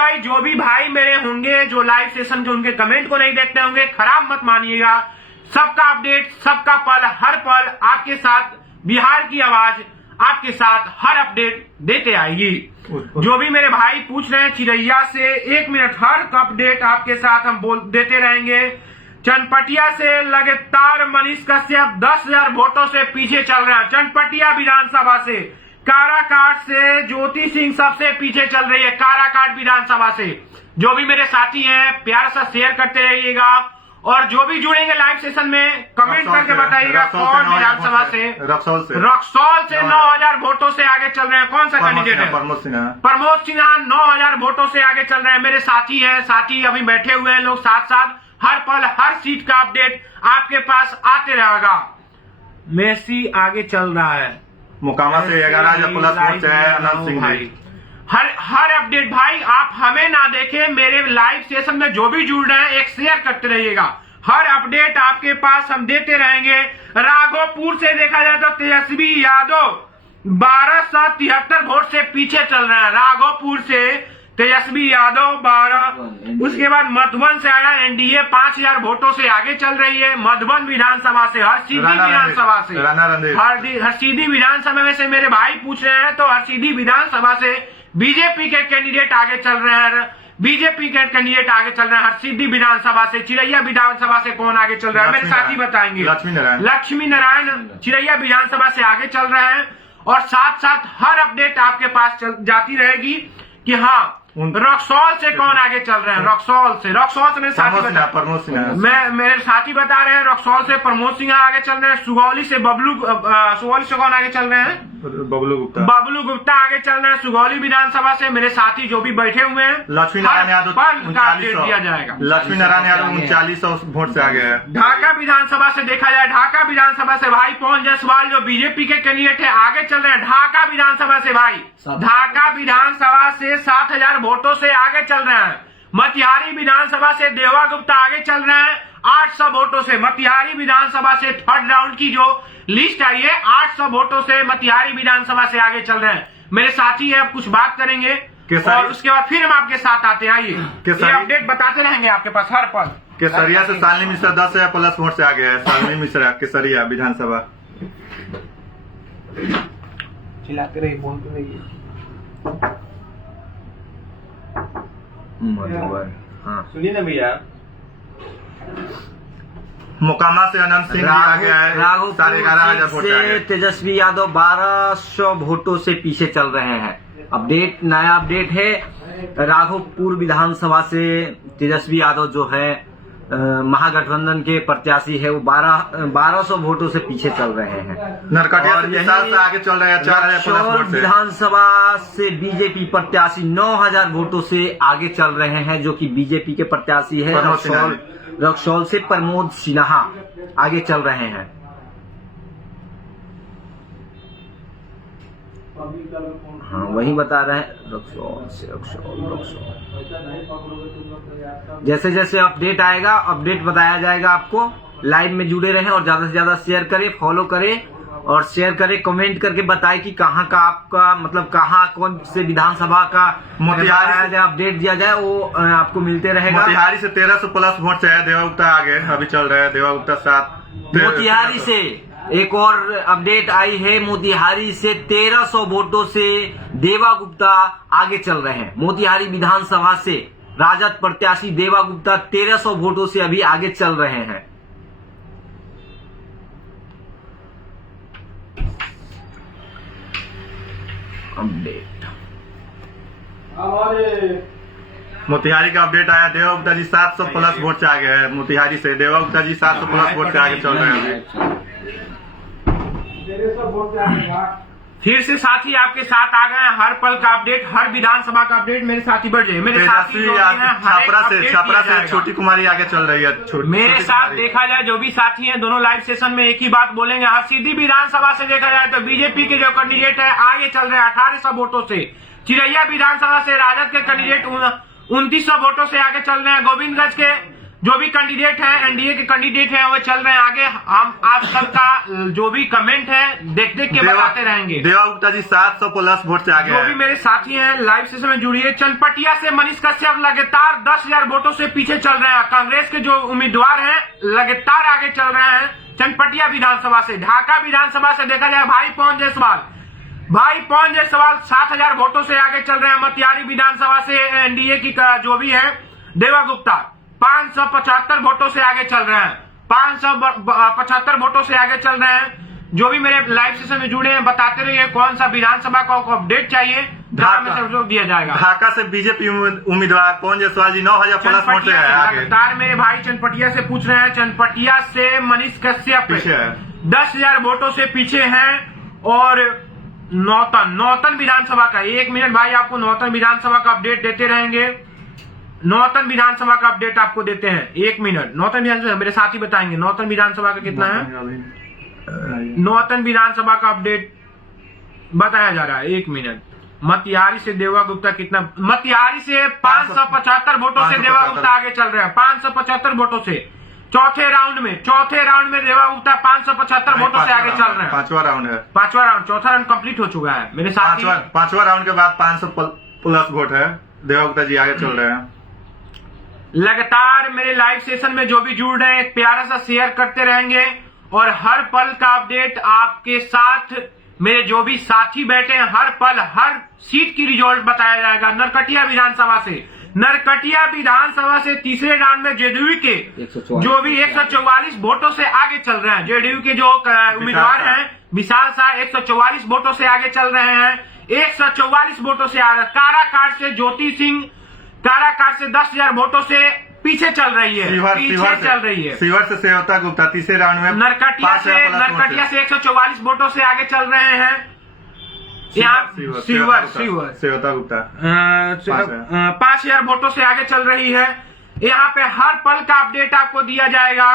भाई जो भी भाई मेरे होंगे जो लाइव सेशन के उनके कमेंट को नहीं देखते होंगे, खराब मत मानिएगा। सबका अपडेट, सबका पल, हर पल आपके साथ, बिहार की आवाज आपके साथ हर अपडेट देते आएगी। जो भी मेरे भाई पूछ रहे हैं चिरैया से, 1 मिनट, हर अपडेट आपके साथ हम देते रहेंगे। चनपटिया से लगातार मनीष कश्यप 10,000 वोटों से पीछे चल रहे हैं। चनपटिया विधानसभा से, काराकाट से ज्योति सिंह सबसे पीछे चल रही है। काराकाट विधानसभा से जो भी मेरे साथी हैं प्यार से शेयर करते रहिएगा, और जो भी जुड़ेंगे लाइव सेशन में कमेंट करके बताइएगा कौन विधानसभा से। रक्सौल से 9,000 वोटों से आगे चल रहे हैं। कौन सा कैंडिडेट है? प्रमोद सिन्हा 9,000 वोटों से आगे चल रहे हैं। मेरे साथी हैं, साथी अभी बैठे हुए हैं लोग साथ साथ। हर पल हर सीट का अपडेट आपके पास आते रहेगा। मेसी आगे चल रहा है। मोकामा से 11,000 प्लस वोट है अनंत सिंह भाई। हर अपडेट भाई आप हमें ना देखें, मेरे लाइव सेशन में जो भी जुड़ रहे हैं एक शेयर करते रहिएगा। हर अपडेट आपके पास हम देते रहेंगे। राघोपुर से देखा जाए तो तेजस्वी यादव 1273 वोट से पीछे चल रहे हैं। राघोपुर से तेजस्वी यादव 12। उसके बाद मधुबन से आया एनडीए 5,000 वोटों से आगे चल रही है। मधुबन विधानसभा से, हरसिद्धि विधानसभा से, हरसिद्धि विधानसभा में से मेरे भाई पूछ रहे हैं तो हरसिद्धि विधानसभा से बीजेपी के कैंडिडेट आगे चल रहे हैं। बीजेपी के कैंडिडेट आगे चल रहे हैं हरसिद्धि विधानसभा से। चिरैया विधानसभा से कौन आगे चल रहा है मेरे साथी बताएंगे। लक्ष्मी नारायण चिरैया विधानसभा से आगे चल रहे हैं। और साथ साथ हर अपडेट आपके पास जाती रहेगी कि हाँ रक्सौल से कौन आगे चल रहे हैं। रक्सौल से मेरे साथी मेरे साथी बता रहे हैं रक्सौल से प्रमोद सिंह आगे चल रहे हैं। सुगौली से सुगौली से कौन आगे चल रहे हैं? बबलू गुप्ता आगे चल रहे हैं सुगौली विधानसभा से। मेरे साथी जो भी बैठे हुए हैं लक्ष्मी नारायण यादव दिया जाएगा। लक्ष्मी नारायण यादव 3900 वोट से आगे है। ढाका विधानसभा से देखा जाए, ढाका विधानसभा से भाई पवन जायसवाल जो बीजेपी के कैंडिडेट है आगे चल रहे हैं। ढाका विधानसभा से भाई, ढाका विधानसभा से 7,000 वोटों से आगे चल रहे हैं। मोतिहारी विधानसभा से देवा गुप्ता आगे चल रहे हैं 800 वोटों से। मोतिहारी विधानसभा से थर्ड राउंड की जो लिस्ट आई है 800 वोटों से मोतिहारी विधानसभा से आगे चल रहे हैं। मेरे साथी है, अब कुछ बात करेंगे और उसके बाद फिर हम आपके साथ आते हैं। आइए ये अपडेट बताते रहेंगे आपके पास हर पल। केसरिया से शालिनी मिश्रा 10,000 प्लस वोट से आगे है। शालिनी मिश्रा केसरिया विधानसभा। चिल्लाते रहिए, बोलते रहिए। हाँ सुनिए ना भैया। मोकामा से अनंत सिंह आ गया है। 11,500 वोट से तेजस्वी यादव 1200 वोटों से पीछे चल रहे हैं। अपडेट, नया अपडेट है। राघोपुर विधानसभा से तेजस्वी यादव जो है महागठबंधन के प्रत्याशी है, वो 1200 वोटों से पीछे चल रहे हैं। नरकटिया से आगे चल रहे हैं 4,000 प्लस वोट से। विधानसभा से बीजेपी प्रत्याशी 9,000 वोटों से आगे चल रहे हैं, जो कि बीजेपी के प्रत्याशी है रक्सौल से प्रमोद सिन्हा आगे चल रहे हैं। हाँ वही बता रहे हैं रक्सौल से रक्सौल। जैसे जैसे अपडेट आएगा अपडेट बताया जाएगा आपको। लाइव में जुड़े रहें और ज्यादा से ज्यादा शेयर करें, फॉलो करें और शेयर करें, कमेंट करके बताएं कि कहाँ का आपका मतलब कहाँ कौन से विधानसभा का मोतिहारी अपडेट दिया जाए, वो आपको मिलते रहेगा। मोतिहारी से 1300 प्लस वोट है। देवा गुप्ता आगे अभी चल रहा है। देवा गुप्ता 7। मोतिहारी से एक और अपडेट आई है। मोतिहारी से 1300 वोटों से देवा गुप्ता आगे चल रहे हैं। मोतिहारी विधानसभा से राजद प्रत्याशी देवा गुप्ता 1300 वोटों से अभी आगे चल रहे हैं। अपडेट मोतिहारी का अपडेट आया। देवा गुप्ता जी 700 प्लस वोट से आगे है। मोतिहारी से देवा गुप्ता जी 700 प्लस वोट से आगे चल रहे हैं। फिर से साथी आपके साथ आ गए। हर पल का अपडेट, हर विधानसभा का अपडेट मेरे साथी बढ़ जाए। मेरे साथी छपरा से छोटी कुमारी आगे चल रही है। मेरे साथ देखा जाए जो भी साथी हैं दोनों लाइव सेशन में एक ही बात बोलेंगे। हरसिद्धि विधानसभा से देखा जाए तो बीजेपी के जो कैंडिडेट है आगे चल रहे हैं 1800 वोटों से। चिरैया विधानसभा से राजद के कैंडिडेट 2900 वोटों से आगे चल रहे हैं। गोविंदगंज के जो भी कैंडिडेट है, एनडीए के कैंडिडेट हैं, वो चल रहे हैं आगे। हम आप सबका जो भी कमेंट है देख देख के बताते रहेंगे। देवा गुप्ता जी 700 प्लस वोट से आगे जो भी मेरे साथी हैं लाइव सेशन में जुड़िए। चनपटिया से मनीष कश्यप लगातार 10,000 वोटों से पीछे चल रहे हैं। कांग्रेस के जो उम्मीदवार हैं लगातार आगे चल रहे हैं। चनपटिया विधानसभा से, ढाका विधानसभा से देखा जाए भाई पवन जायसवाल 7,000 वोटों से आगे चल रहे हैं। मतियारी विधानसभा से एनडीए की जो भी है देवा गुप्ता 575 वोटों से आगे चल रहे हैं। 575 वोटों से आगे चल रहे हैं। जो भी मेरे लाइव सेशन में जुड़े हैं बताते रहिए कौन सा विधानसभा का अपडेट चाहिए, ढाका दिया जाएगा। ढाका से बीजेपी उम्मीदवार पवन जायसवाल जी 9,000 प्लस वोट से आगे। लगातार मेरे भाई चनपटिया से पूछ रहे हैं। चनपटिया से मनीष कश्यप 10,000 वोटों से पीछे हैं। और नौतन विधानसभा का 1 मिनट भाई, आपको नौतन विधानसभा का अपडेट देते रहेंगे। नौतन विधानसभा का अपडेट आपको देते हैं 1 मिनट। नौतन विधानसभा मेरे साथी बताएंगे नौतन विधानसभा का कितना है। नौतन विधानसभा का अपडेट बताया जा रहा है 1 मिनट। मतियारी से देवा गुप्ता कितना, मतियारी से 575 वोटों से देवा गुप्ता आगे चल रहे हैं। 575 वोटों से चौथे राउंड में देवा गुप्ता 575 वोटों से आगे चल रहे हैं। 5वां राउंड है। 5वां राउंड, चौथा राउंड कंप्लीट हो चुका है मेरे साथ। 5वां राउंड के बाद 500 प्लस वोट है। देवा गुप्ता जी आगे चल रहे हैं। लगातार मेरे लाइव सेशन में जो भी जुड़ रहे हैं एक प्यारा सा शेयर करते रहेंगे। और हर पल का अपडेट आपके साथ मेरे जो भी साथी बैठे हैं, हर पल हर सीट की रिजल्ट बताया जाएगा। नरकटिया विधानसभा से तीसरे राउंड में जेडीयू के जो भी 144 वोटों से आगे चल रहे हैं। जेडीयू के जो उम्मीदवार हैं विशाल शाह 144 वोटों से आगे चल रहे हैं। 144 वोटों से आगे। काराकाट से ज्योति सिंह काराकाट से 10,000 वोटों से पीछे चल रही है। शिवर से सेवता गुप्ता तीसरे राउंड में। नरकटिया से 144 वोटों से आगे चल रहे हैं। यहाँ सेवता गुप्ता 5,000 वोटों से आगे चल रही है। यहाँ पे हर पल का अपडेट आपको दिया जाएगा।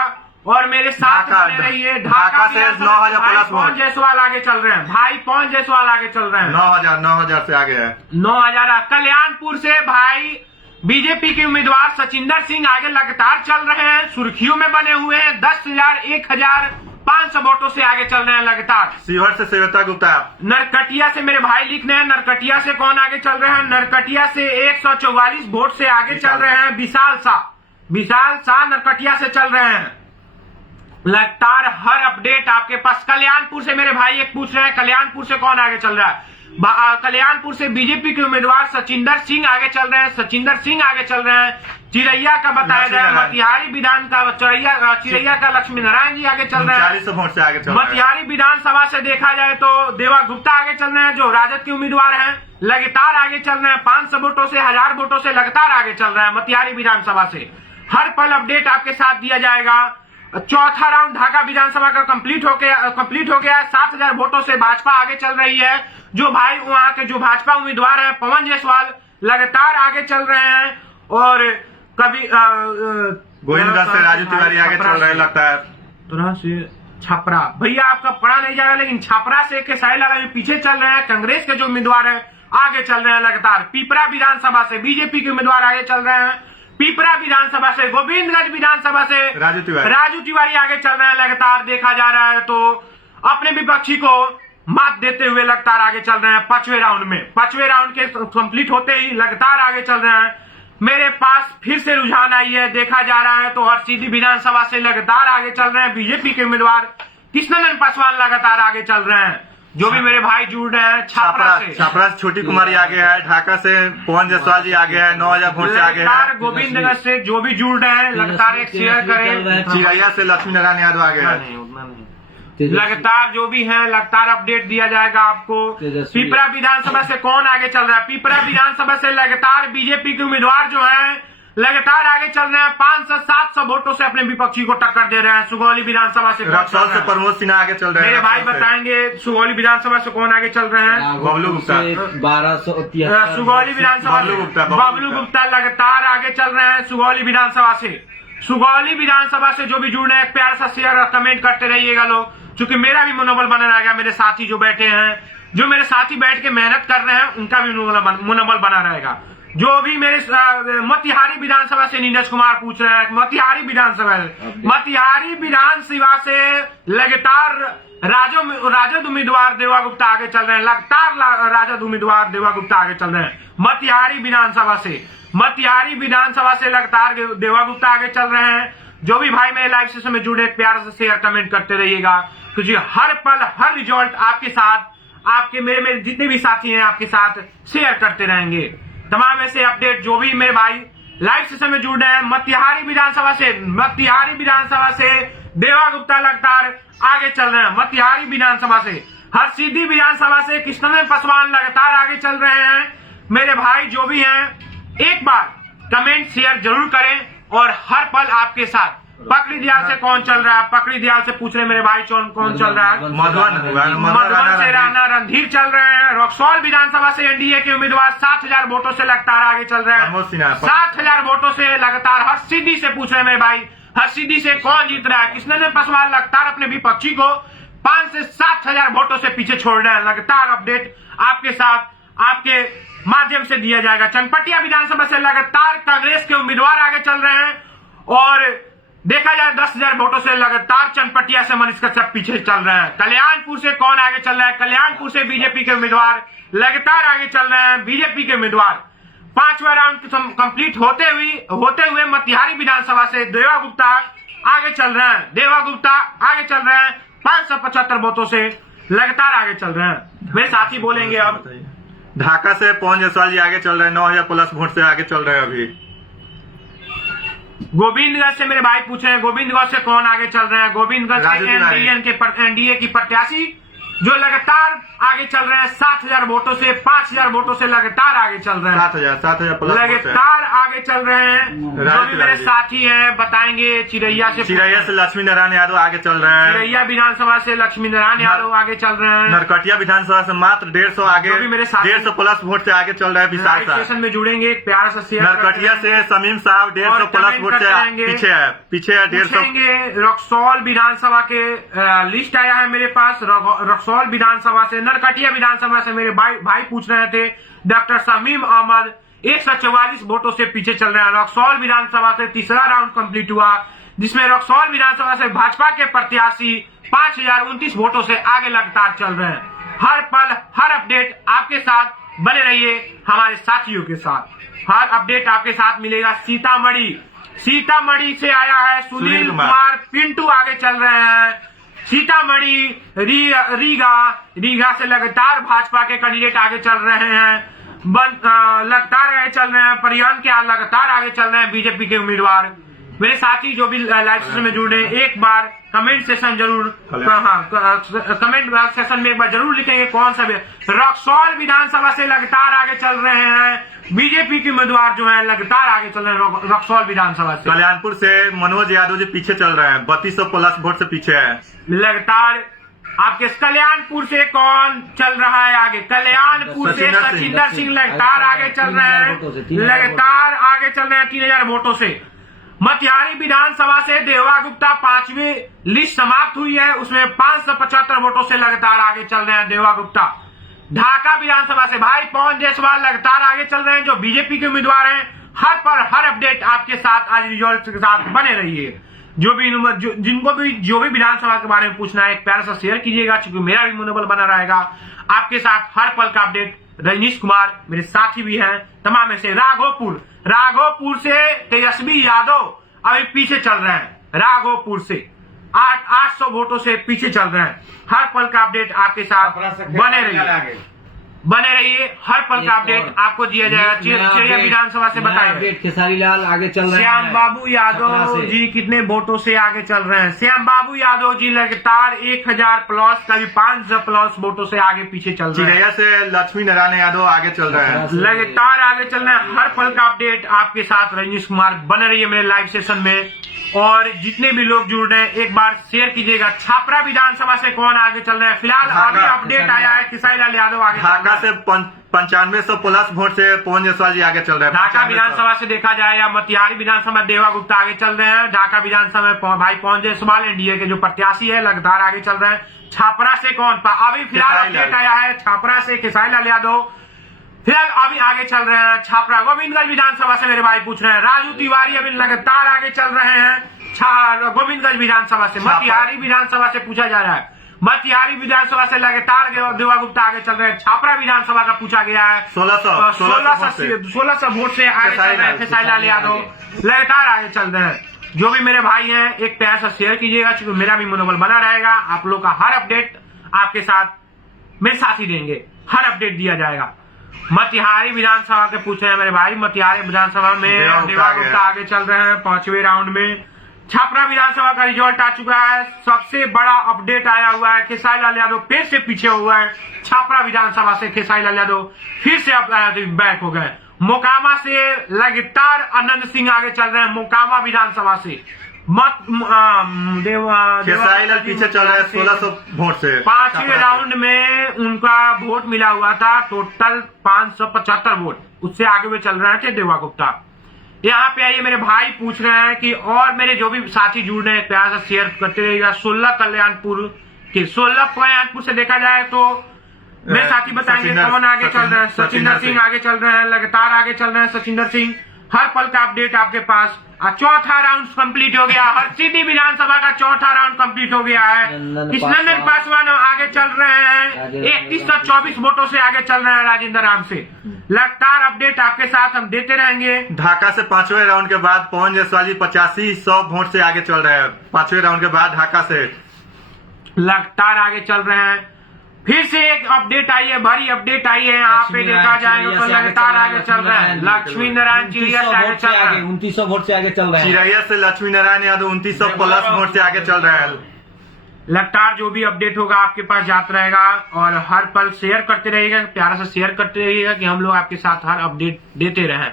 और मेरे साथ बने रहिए। ढाका से 9,000 प्लस पवन जायसवाल आगे चल रहे हैं। भाई पवन जायसवाल आगे चल रहे हैं। 9,000 से आगे है। 9,000। कल्याणपुर से भाई बीजेपी के उम्मीदवार सचिंदर सिंह आगे लगातार चल रहे हैं। सुर्खियों में बने हुए हैं। 10,000 1,500 वोटों से आगे चल रहे हैं लगातार। शिवर से सेवता गुप्ता। नरकटिया से मेरे भाई लिख रहे हैं नरकटिया से कौन आगे चल रहे हैं। नरकटिया से 144 वोट से आगे चल रहे हैं विशाल शाह नरकटिया से चल रहे हैं। लगातार हर अपडेट आपके पास। कल्याणपुर से मेरे भाई एक पूछ रहे हैं कल्याणपुर से कौन आगे चल रहा है। कल्याणपुर से बीजेपी के उम्मीदवार सचिंदर सिंह आगे चल रहे हैं। चिरैया का बताया जाए मतिहारी विधान का चिरैया का लक्ष्मी नारायण जी आगे चल रहे हैं। 40 वोट से आगे चल रहे हैं। मतिहारी विधानसभा से देखा जाए तो देवा गुप्ता आगे चल रहे हैं जो राजद के उम्मीदवार हैं। लगातार आगे चल रहे हैं। 500 वोटों से 1000 वोटों से लगातार आगे चल रहे हैं मतिहारी विधानसभा से। हर पल अपडेट आपके साथ दिया जाएगा। चौथा राउंड ढाका विधानसभा का कंप्लीट हो गया। 7,000 वोटों से भाजपा आगे चल रही है। जो भाई वहां के जो भाजपा उम्मीदवार हैं पवन जायसवाल लगातार आगे चल रहे हैं। और कभी गोविंदगंज से राजू तिवारी आगे चल रहे हैं लगता है। तुरहा से छपरा भैया आपका पढ़ा नहीं जा रहा, लेकिन छपरा से केसाई लाला भी पीछे चल रहे हैं। कांग्रेस के जो उम्मीदवार हैं आगे चल रहे हैं लगातार। पिपरा विधानसभा से बीजेपी के उम्मीदवार आगे चल रहे हैं। पिपरा विधानसभा से गोविंदगंज विधानसभा से राजू तिवारी आगे चल रहे हैं लगातार। देखा जा रहा है तो अपने विपक्षी को मात देते हुए लगातार आगे चल रहे हैं। 5वें राउंड के कंप्लीट होते ही लगातार आगे चल रहे हैं। मेरे पास फिर से रुझान आई है। देखा जा रहा है तो हरसिद्धि विधानसभा से लगातार आगे चल रहे हैं बीजेपी के उम्मीदवार कृष्णनंदन पासवान लगातार आगे चल रहे हैं। जो भी मेरे भाई जुड़ रहे हैं छापरा से छोटी कुमारी आगे है। ढाका से पवन जायसवाल जी आगे है। 9,000 वोट से आगे है। गोविंदगंज से जो भी जुड़ रहे हैं लगातार एक शेयर करें। चिरैया से लक्ष्मी नारायण यादव आगे है। लगातार जो भी है लगातार अपडेट दिया जाएगा आपको। पिपरा विधानसभा से कौन आगे चल रहा है। पिपरा विधानसभा से लगातार बीजेपी के उम्मीदवार जो हैं लगातार आगे चल रहे हैं। 500-700 वोटों से अपने विपक्षी को टक्कर दे रहे हैं। सुगौली विधानसभा से प्रमोद सिन्हा आगे चल रहे हैं। मेरे भाई बताएंगे सुगौली विधानसभा से कौन आगे चल रहे हैं। बबलू गुप्ता 1200 सुगौली विधानसभा बबलू गुप्ता लगातार आगे चल रहे हैं सुगौली विधानसभा से जो भी जुड़ रहे हैं प्यार सा शेयर और कमेंट करते रहिएगा लोग, क्योंकि मेरा भी मनोबल बना रहेगा। मेरे साथी जो बैठे हैं, जो मेरे साथी बैठ के मेहनत कर रहे हैं, उनका भी मनोबल बना रहेगा। जो भी मेरे मोतिहारी विधानसभा से नीरज कुमार पूछ रहे हैं, मोतिहारी विधानसभा से लगातार राजद उम्मीदवार देवा गुप्ता आगे चल रहे हैं, लगातार राजद उम्मीदवार देवा गुप्ता आगे चल रहे हैं। मोतिहारी विधानसभा से लगातार देवा गुप्ता आगे चल रहे हैं। जो भी भाई मेरे लाइव सेशन में जुड़े, प्यार से शेयर कमेंट करते रहिएगा, क्योंकि हर पल हर रिजल्ट आपके साथ, आपके मेरे जितने भी साथी हैं आपके साथ शेयर करते रहेंगे। तमाम ऐसे अपडेट जो भी मेरे भाई लाइव सेशन में जुड़ रहे हैं, मोतिहारी विधानसभा से देवा गुप्ता लगातार आगे चल रहे हैं। मोतिहारी विधानसभा से, हरसिद्धि विधानसभा से कृष्णनंदन पासवान लगातार आगे चल रहे हैं। मेरे भाई जो भी हैं, एक बार कमेंट शेयर जरूर करें और हर पल आपके साथ। पकड़ी दयाल से कौन चल रहा है? पकड़ी दयाल से पूछ रहे मेरे भाई कौन चल रहा है? मधुबन से राणा रणधीर चल रहे हैं। रक्सौल विधानसभा से एनडीए के उम्मीदवार 7,000 वोटों से लगातार आगे चल रहे हैं। 7,000 वोटों से लगातार। हरसिद्धि से पूछ रहे मेरे भाई, हरसिद्धि से कौन जीत रहा है? कृष्णनंदन पासवान लगातार अपने विपक्षी को 5 से 7,000 वोटों से पीछे छोड़ रहे हैं। लगातार अपडेट आपके साथ, आपके माध्यम से दिया जाएगा। चनपटिया विधानसभा से लगातार कांग्रेस के उम्मीदवार आगे चल रहे हैं और देखा जाए 10,000 वोटों से लगातार चनपटिया से मनीष कश्यप पीछे चल रहे हैं। कल्याणपुर से कौन आगे चल रहा है? कल्याणपुर से बीजेपी के उम्मीदवार लगातार आगे चल रहे हैं। बीजेपी के उम्मीदवार 5वां राउंड कंप्लीट होते हुए मोतिहारी विधानसभा से देवा गुप्ता आगे चल रहे हैं। 575 वोटों से लगातार आगे चल रहे हैं। मेरे साथी बोलेंगे अब। ढाका से पवन जायसवाल जी आगे चल रहे हैं, 9,000 प्लस वोट से आगे चल रहे हैं अभी। गोविंदगंज से मेरे भाई पूछ रहे हैं, गोविंदगंज से कौन आगे चल रहे हैं? गोविंदगंज से एनडीए की प्रत्याशी जो लगातार आगे चल रहे हैं 7,000 वोटों से, 5,000 वोटों से लगातार आगे चल रहे हैं। 7,000 प्लस लगातार आगे चल रहे हैं। जो भी मेरे साथी हैं बताएंगे। चिरैया से लक्ष्मी नारायण यादव आगे चल रहे हैं। चिरैया विधानसभा से लक्ष्मी नारायण यादव आगे चल रहे हैं। नरकटिया विधानसभा से मात्र 150 आगे, 150 प्लस वोट से आगे चल रहे हैं। विशाल स्टेशन में जुड़ेंगे, प्यार से शेयर। नरकटिया से समीम साहब 150 प्लस वोट से पीछे है 150। रक्सौल विधानसभा के लिस्ट आया है मेरे पास। रक्सौल विधानसभा से, नरकटिया विधानसभा से मेरे भाई पूछ रहे थे। डॉक्टर शमीम अहमद 144 वोटों से पीछे चल रहे हैं। रक्सौल विधानसभा से तीसरा राउंड कंप्लीट हुआ, जिसमें रक्सौल विधानसभा से भाजपा के प्रत्याशी 5,029 वोटों से आगे लगातार चल रहे हैं। हर पल हर अपडेट आपके साथ बने रहिए, हमारे साथियों के साथ हर अपडेट आपके साथ मिलेगा। सीतामढ़ी से आया है सुनील कुमार पिंटू आगे चल रहे हैं। सीतामढ़ी रीगा से लगातार भाजपा के कैंडिडेट आगे चल रहे हैं। लगातार आगे चल रहे हैं। परिवहन के लगातार आगे चल रहे हैं बीजेपी के उम्मीदवार। मेरे साथी जो भी लाइव सेशन में जुड़े, एक बार कमेंट सेशन जरूर, कमेंट सेशन में एक बार जरूर लिखेंगे कौन सा। रक्सौल विधानसभा से लगातार आगे चल रहे हैं बीजेपी के उम्मीदवार जो है, लगातार आगे चल रहे हैं रक्सौल विधानसभा से। कल्याणपुर से मनोज यादव जी पीछे चल रहे हैं, 3200 प्लस वोट से पीछे है। लगातार आपके कल्याणपुर से कौन चल रहा है आगे? कल्याणपुर से सचिंदर सिंह लगातार आगे चल रहे हैं, लगातार आगे चल रहे हैं 3,000 वोटों से। मोतिहारी विधानसभा से देवा गुप्ता 5वीं लिस्ट समाप्त हुई है, उसमें 575 वोटों से लगातार आगे चल रहे हैं देवा गुप्ता। ढाका विधानसभा से भाई पवन जायसवाल लगातार आगे चल रहे हैं, जो बीजेपी के उम्मीदवार हैं। हर पर हर अपडेट आपके साथ आज रिजल्ट के साथ बने रहिए। जिनको भी जो भी विधानसभा के बारे में पूछना है, एक प्यार सा शेयर कीजिएगा, क्योंकि मेरा भी मनोबल बना रहेगा आपके साथ हर पल का अपडेट। रजनीश कुमार मेरे साथी भी हैं तमाम में से। राघोपुर से तेजस्वी यादव अभी पीछे चल रहे हैं। राघोपुर से 800 वोटों से पीछे चल रहे हैं। हर पल का अपडेट आपके साथ बने रहिए। हर पल का अपडेट आपको दिया जाएगा। चिरैया विधानसभा से बताइए खेसारी लाल आगे चल रहे हैं। श्याम बाबू यादव जी कितने वोटों से आगे चल रहे हैं? श्याम बाबू यादव जी लगातार 1,000 प्लस, कभी 500 प्लस वोटों से आगे पीछे चल रहे हैं। चिरैया से लक्ष्मी नारायण यादव आगे चल रहे हैं, लगातार आगे चल रहे हैं। हर पल का अपडेट आपके साथ रजनीश कुमार बने रहिए मेरे लाइव सेशन में। और जितने भी लोग जुड़ रहे हैं एक बार शेयर कीजिएगा। छापरा विधानसभा से कौन आगे चल रहे हैं? फिलहाल अभी अपडेट आया है खेसारी लाल यादव आगे। ढाका से 9500 प्लस वोट से पवन जायसवाल जी आगे चल रहे हैं। ढाका विधानसभा से देखा जाए या मोतिहारी विधानसभा देवा गुप्ता आगे चल रहे हैं। ढाका विधानसभा में भाई पवन जायसवाल एनडीए के जो प्रत्याशी है लगातार आगे चल रहे हैं। छापरा से कौन? अभी फिलहाल अपडेट आया है छापरा से खेसारी लाल यादव फिर अभी आगे चल रहे हैं छापरा गोविंदगंज विधानसभा से मेरे भाई पूछ रहे हैं राजू तिवारी अभी लगातार आगे चल रहे हैं गोविंदगंज विधानसभा से। मोतिहारी विधानसभा से पूछा जा रहा है, मोतिहारी विधानसभा से लगातार देवा गुप्ता आगे चल रहे हैं। छापरा विधानसभा का पूछा गया है 1600 वोट से आगे चल रहे हैं खेसारी लाल यादव, लगातार आगे चल रहे हैं। जो भी मेरे भाई हैं एक प्यार से शेयर कीजिएगा, क्योंकि मेरा भी मनोबल बना रहेगा। आप लोग का हर अपडेट आपके साथ मेरे साथ ही देंगे, हर अपडेट दिया जाएगा। मोतिहारी विधानसभा के पूछे हैं मेरे भाई, मोतिहारी विधानसभा में देवा गुप्ता आगे चल रहे हैं 5वें राउंड में। छपरा विधानसभा का रिजल्ट आ चुका है, सबसे बड़ा अपडेट आया हुआ है। खेसारी लाल यादव फिर से पीछे हुआ है, छपरा विधानसभा से खेसारी लाल यादव फिर से बैक हो गए। मोकामा से लगातार आनंद सिंह आगे चल रहे हैं, मोकामा विधानसभा से खेसारी लाल पीछे चल रहे हैं 1600 वोट से। 5वें राउंड में उनका वोट मिला हुआ था टोटल 575 वोट, उससे आगे हुए चल रहे थे देवा गुप्ता। यहाँ पे आइए मेरे भाई पूछ रहे हैं कि और मेरे जो भी साथी जुड़ रहे हैं प्यार से शेयर करते रहिएगा। 16 कल्याणपुर से देखा जाए तो मेरे साथी बताएंगे कौन आगे चल रहे हैं। सचिंदर सिंह आगे चल रहे हैं, लगातार आगे चल रहे हैं सचिंदर सिंह। हर पल का अपडेट आपके पास। चौथा राउंड कंप्लीट हो गया, हरसिद्धि विधानसभा का चौथा राउंड कंप्लीट हो गया है। कृष्णनंदन पासवान आगे चल रहे हैं, 3124 वोटों से आगे चल रहे हैं राजेंद्र राम से। लगातार अपडेट आपके साथ हम देते रहेंगे। ढाका से 5वें राउंड के बाद पवन जायसवाल 85-100 वोट से आगे चल रहे हैं। 5वें राउंड के बाद ढाका से लगातार आगे चल रहे हैं। फिर से एक अपडेट आई है, बड़ी अपडेट आई है। यहाँ पे देखा जाए तो लगातार आगे चल रहे हैं। लक्ष्मी नारायण चिड़िया से आगे चल रहे हैं, 2900 वोट से आगे चल रहे हैं। चिड़ैया से लक्ष्मी नारायण यादव 2900 प्लस वोट से आगे चल रहे हैं। लगातार जो भी अपडेट होगा आपके पास जाता रहेगा, और हर पल शेयर करते रहिएगा, प्यारा से शेयर करते रहिएगा कि हम लोग आपके साथ हर अपडेट देते रहें।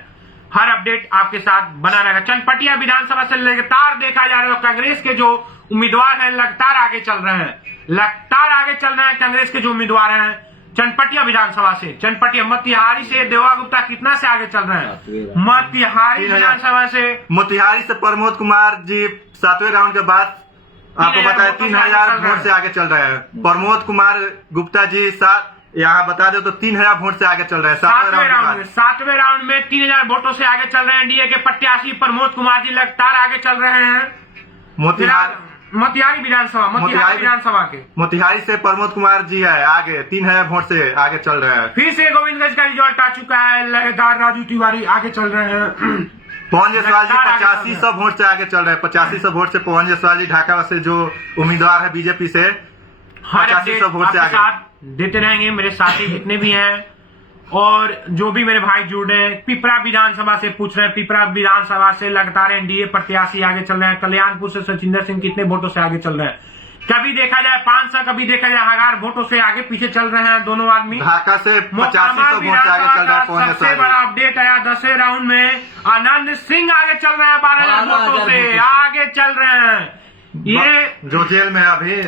हर अपडेट आपके साथ बना रहेगा। चनपटिया विधानसभा से लगातार देखा जा रहा है कांग्रेस के जो उम्मीदवार हैं लगातार आगे चल रहे हैं, लगातार आगे चल रहे हैं कांग्रेस के जो उम्मीदवार हैं। चनपटिया विधानसभा से, चनपटिया मोतिहारी से देवा गुप्ता कितना से आगे चल रहे हैं। मोतिहारी विधानसभा से, मोतिहारी से प्रमोद कुमार जी 7वें राउंड के बाद आपको बताया 3000 वोट से आगे चल रहे हैं। प्रमोद कुमार गुप्ता जी यहाँ बता दो तो 3000 वोट से आगे चल रहे हैं 7वें राउंड में 3000 वोटों से आगे चल रहे हैं। डीए के प्रत्याशी प्रमोद कुमार जी लगातार आगे चल रहे हैं। मोतिहारी विधानसभा के मोतिहारी से प्रमोद कुमार जी है आगे 3000 वोट से आगे चल रहे हैं। फिर से गोविंदगंज का रिजल्ट आ चुका है, लगातार राजू तिवारी आगे चल रहे हैं। पवन जायसवाल जी 8500 वोट से आगे चल रहे हैं। 8500 वोट से पवन जायसवाल जी ढाका से जो उम्मीदवार है बीजेपी से 8500 वोट से आगे देते रहेंगे मेरे साथी जितने भी हैं। और जो भी मेरे भाई जुड़ रहे हैं, पिपरा विधानसभा से पूछ रहे हैं, पिपरा विधानसभा से लगातार एनडीए प्रत्याशी आगे चल रहे हैं। कल्याणपुर से सचिंदर सिंह कितने वोटों से आगे चल रहे हैं। कभी देखा जाए 500, कभी देखा जाए 1000 वोटों से आगे पीछे चल रहे हैं दोनों आदमी। ढाका से 8500 वोट से आगे चल रहा है। सबसे बड़ा अपडेट आया 10वें राउंड में, आनंद सिंह आगे चल रहे हैं 12000 वोटों से आगे चल रहे हैं। ये जो जेल में अभी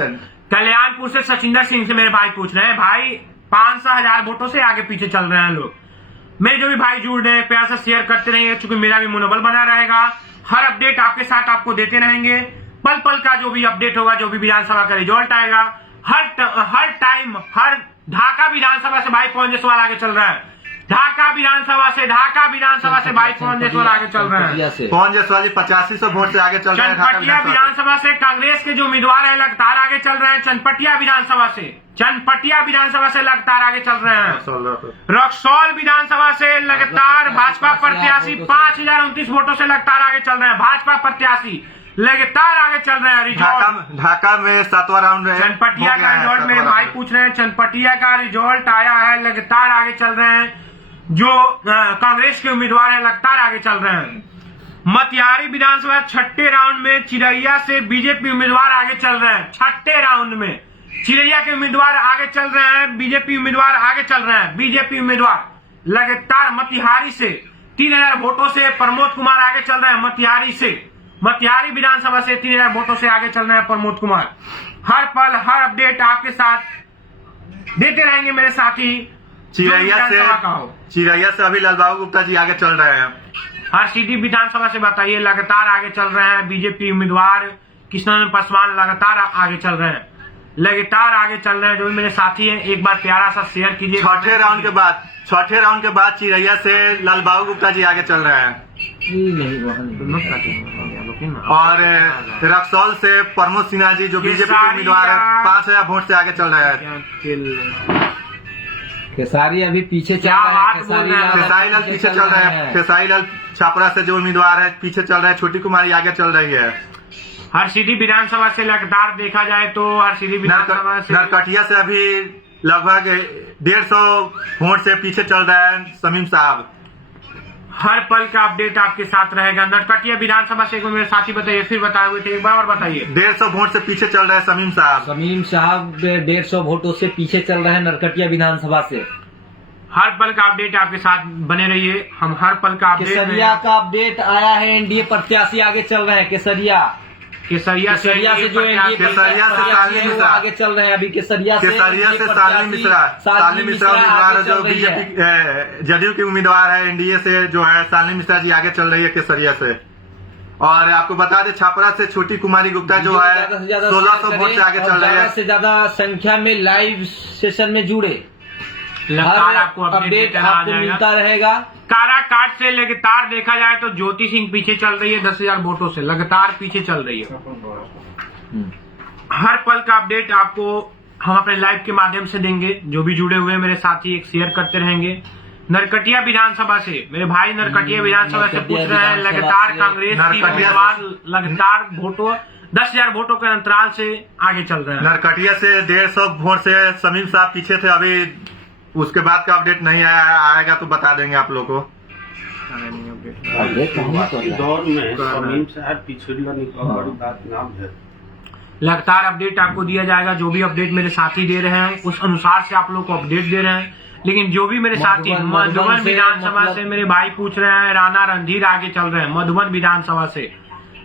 कल्याणपुर से सचिंदर सिंह से मेरे भाई पूछ रहे हैं, भाई 500,000 वोटों से आगे पीछे चल रहे हैं लोग। मेरे जो भी भाई जुड़ रहे हैं प्यार से शेयर करते रहेंगे, क्योंकि मेरा भी मनोबल बना रहेगा। हर अपडेट आपके साथ आपको देते रहेंगे। पल पल का जो भी अपडेट होगा, जो भी विधानसभा का रिजल्ट आएगा, हर टाइम, हर ढाका विधानसभा से भाई पवन जायसवाल आगे चल रहा है। ढाका विधानसभा से भाई पवन जायसवाल आगे चल रहे हैं। पवन जायसवाल जी 8500 वोट से आगे चल रहे हैं। चनपटिया विधानसभा से कांग्रेस के जो उम्मीदवार है लगातार आगे चल रहे हैं। चनपटिया विधानसभा से लगातार आगे चल रहे हैं। रक्सौल विधानसभा से लगातार भाजपा प्रत्याशी 5029 वोटों से लगातार आगे चल रहे हैं। भाजपा प्रत्याशी लगातार आगे चल रहे हैं। ढाका में 7वां राउंड है। चनपटिया का रिजल्ट मेरे भाई पूछ रहे हैं, चनपटिया का रिजल्ट आया है, लगातार आगे चल रहे हैं। जो कांग्रेस के उम्मीदवार हैं लगातार आगे चल रहे हैं। मोतिहारी विधानसभा 6ठे राउंड में चिड़ैया से बीजेपी उम्मीदवार आगे चल रहे हैं। 6ठे राउंड में चिड़ैया के उम्मीदवार आगे चल रहे हैं, बीजेपी उम्मीदवार आगे चल रहे हैं। बीजेपी उम्मीदवार लगातार मोतिहारी से 3000 वोटों से प्रमोद कुमार आगे चल रहे हैं। मोतिहारी विधानसभा से 3000 वोटों से आगे चल रहे हैं प्रमोद कुमार। हर पल हर अपडेट आपके साथ देते रहेंगे मेरे साथी। चिड़ैया से अभी लालबाबू गुप्ता जी आगे चल रहे हैं। हरसिद्धि विधानसभा से बताइए, लगातार आगे चल रहे हैं। बीजेपी उम्मीदवार कृष्णनंदन पासवान लगातार आगे चल रहे हैं। लगातार आगे चल रहे हैं। जो भी मेरे साथी हैं एक बार प्यारा सा शेयर कीजिए। छठे राउंड के बाद चिरैया से लालबाबू गुप्ता जी आगे चल रहे हैं और रक्सौल से प्रमोद सिन्हा जी जो बीजेपी के उम्मीदवार है 5000 वोट से आगे चल रहे हैं। खेसारी अभी पीछे चल क्या रहा है। बात बोल रहे हैं? खेसारी लाल पीछे चल रहे हैं। खेसारी लाल छापरा से जो उम्मीदवार है पीछे चल रहे हैं। छोटी कुमारी आगे चल रही है। हरसिद्धि विधानसभा से लगातार देखा जाए तो हरसिद्धि विधानसभा से नरकटिया से अभी लगभग 150 वोट से पीछे चल रहे हैं समीम साहब। हर पल का अपडेट आपके साथ रहेगा। नरकटिया विधानसभा से एक बार मेरे साथी बताइए, फिर बताए हुए थे, एक बार और बताइए। 150 वोट से पीछे चल रहे हैं समीम साहब। समीम साहब 150 वोटों से पीछे चल रहे हैं नरकटिया विधानसभा से। हर पल का अपडेट आपके साथ बने रहिए। हम हर पल का अपडेट केसरिया का अपडेट आया है। एनडीए प्रत्याशी आगे चल रहे हैं। केसरिया केसरिया से जो एनडीए केसरिया से सालनी मिश्रा आगे चल रहे हैं। अभी केसरिया से सालनी मिश्रा उम्मीदवार है जो बीजेपी जदयू के उम्मीदवार है। एनडीए से जो है सालनी मिश्रा जी आगे चल रही है केसरिया से। और आपको बता दें छापरा से छोटी कुमारी गुप्ता जो है 1600 वोट से आगे चल रही है। ज्यादा से ज्यादा संख्या में लाइव सेशन में जुड़े लगातार आपको अपडेट आपको मिलता रहेगा। काराकाट से लगातार देखा जाए तो ज्योति सिंह पीछे चल रही है 10,000 वोटों से, लगातार पीछे चल रही है। हर पल का अपडेट आपको हम अपने लाइव के माध्यम से देंगे। जो भी जुड़े हुए हैं मेरे साथी एक शेयर करते रहेंगे। नरकटिया विधानसभा से मेरे भाई नरकटिया विधानसभा से पूछ रहे हैं लगातार कांग्रेस की उम्मीदवार लगातार वोटों 10,000 वोटों के अंतराल से आगे चल रहे हैं। नरकटिया से 150 वोट से समीम साहब पीछे थे। अभी उसके बाद का अपडेट नहीं आएगा तो बता देंगे आप लोग को। दौर में समीम साहब पिछड़ना बड़ी बात नाम है। लगातार अपडेट आपको दिया जाएगा। जो भी अपडेट मेरे साथी दे रहे हैं उस अनुसार से आप लोग को अपडेट दे रहे हैं। लेकिन जो भी मेरे साथी मधुबन विधानसभा से मेरे भाई पूछ रहे हैं राणा रणधीर आगे चल रहे हैं। मधुबन विधानसभा से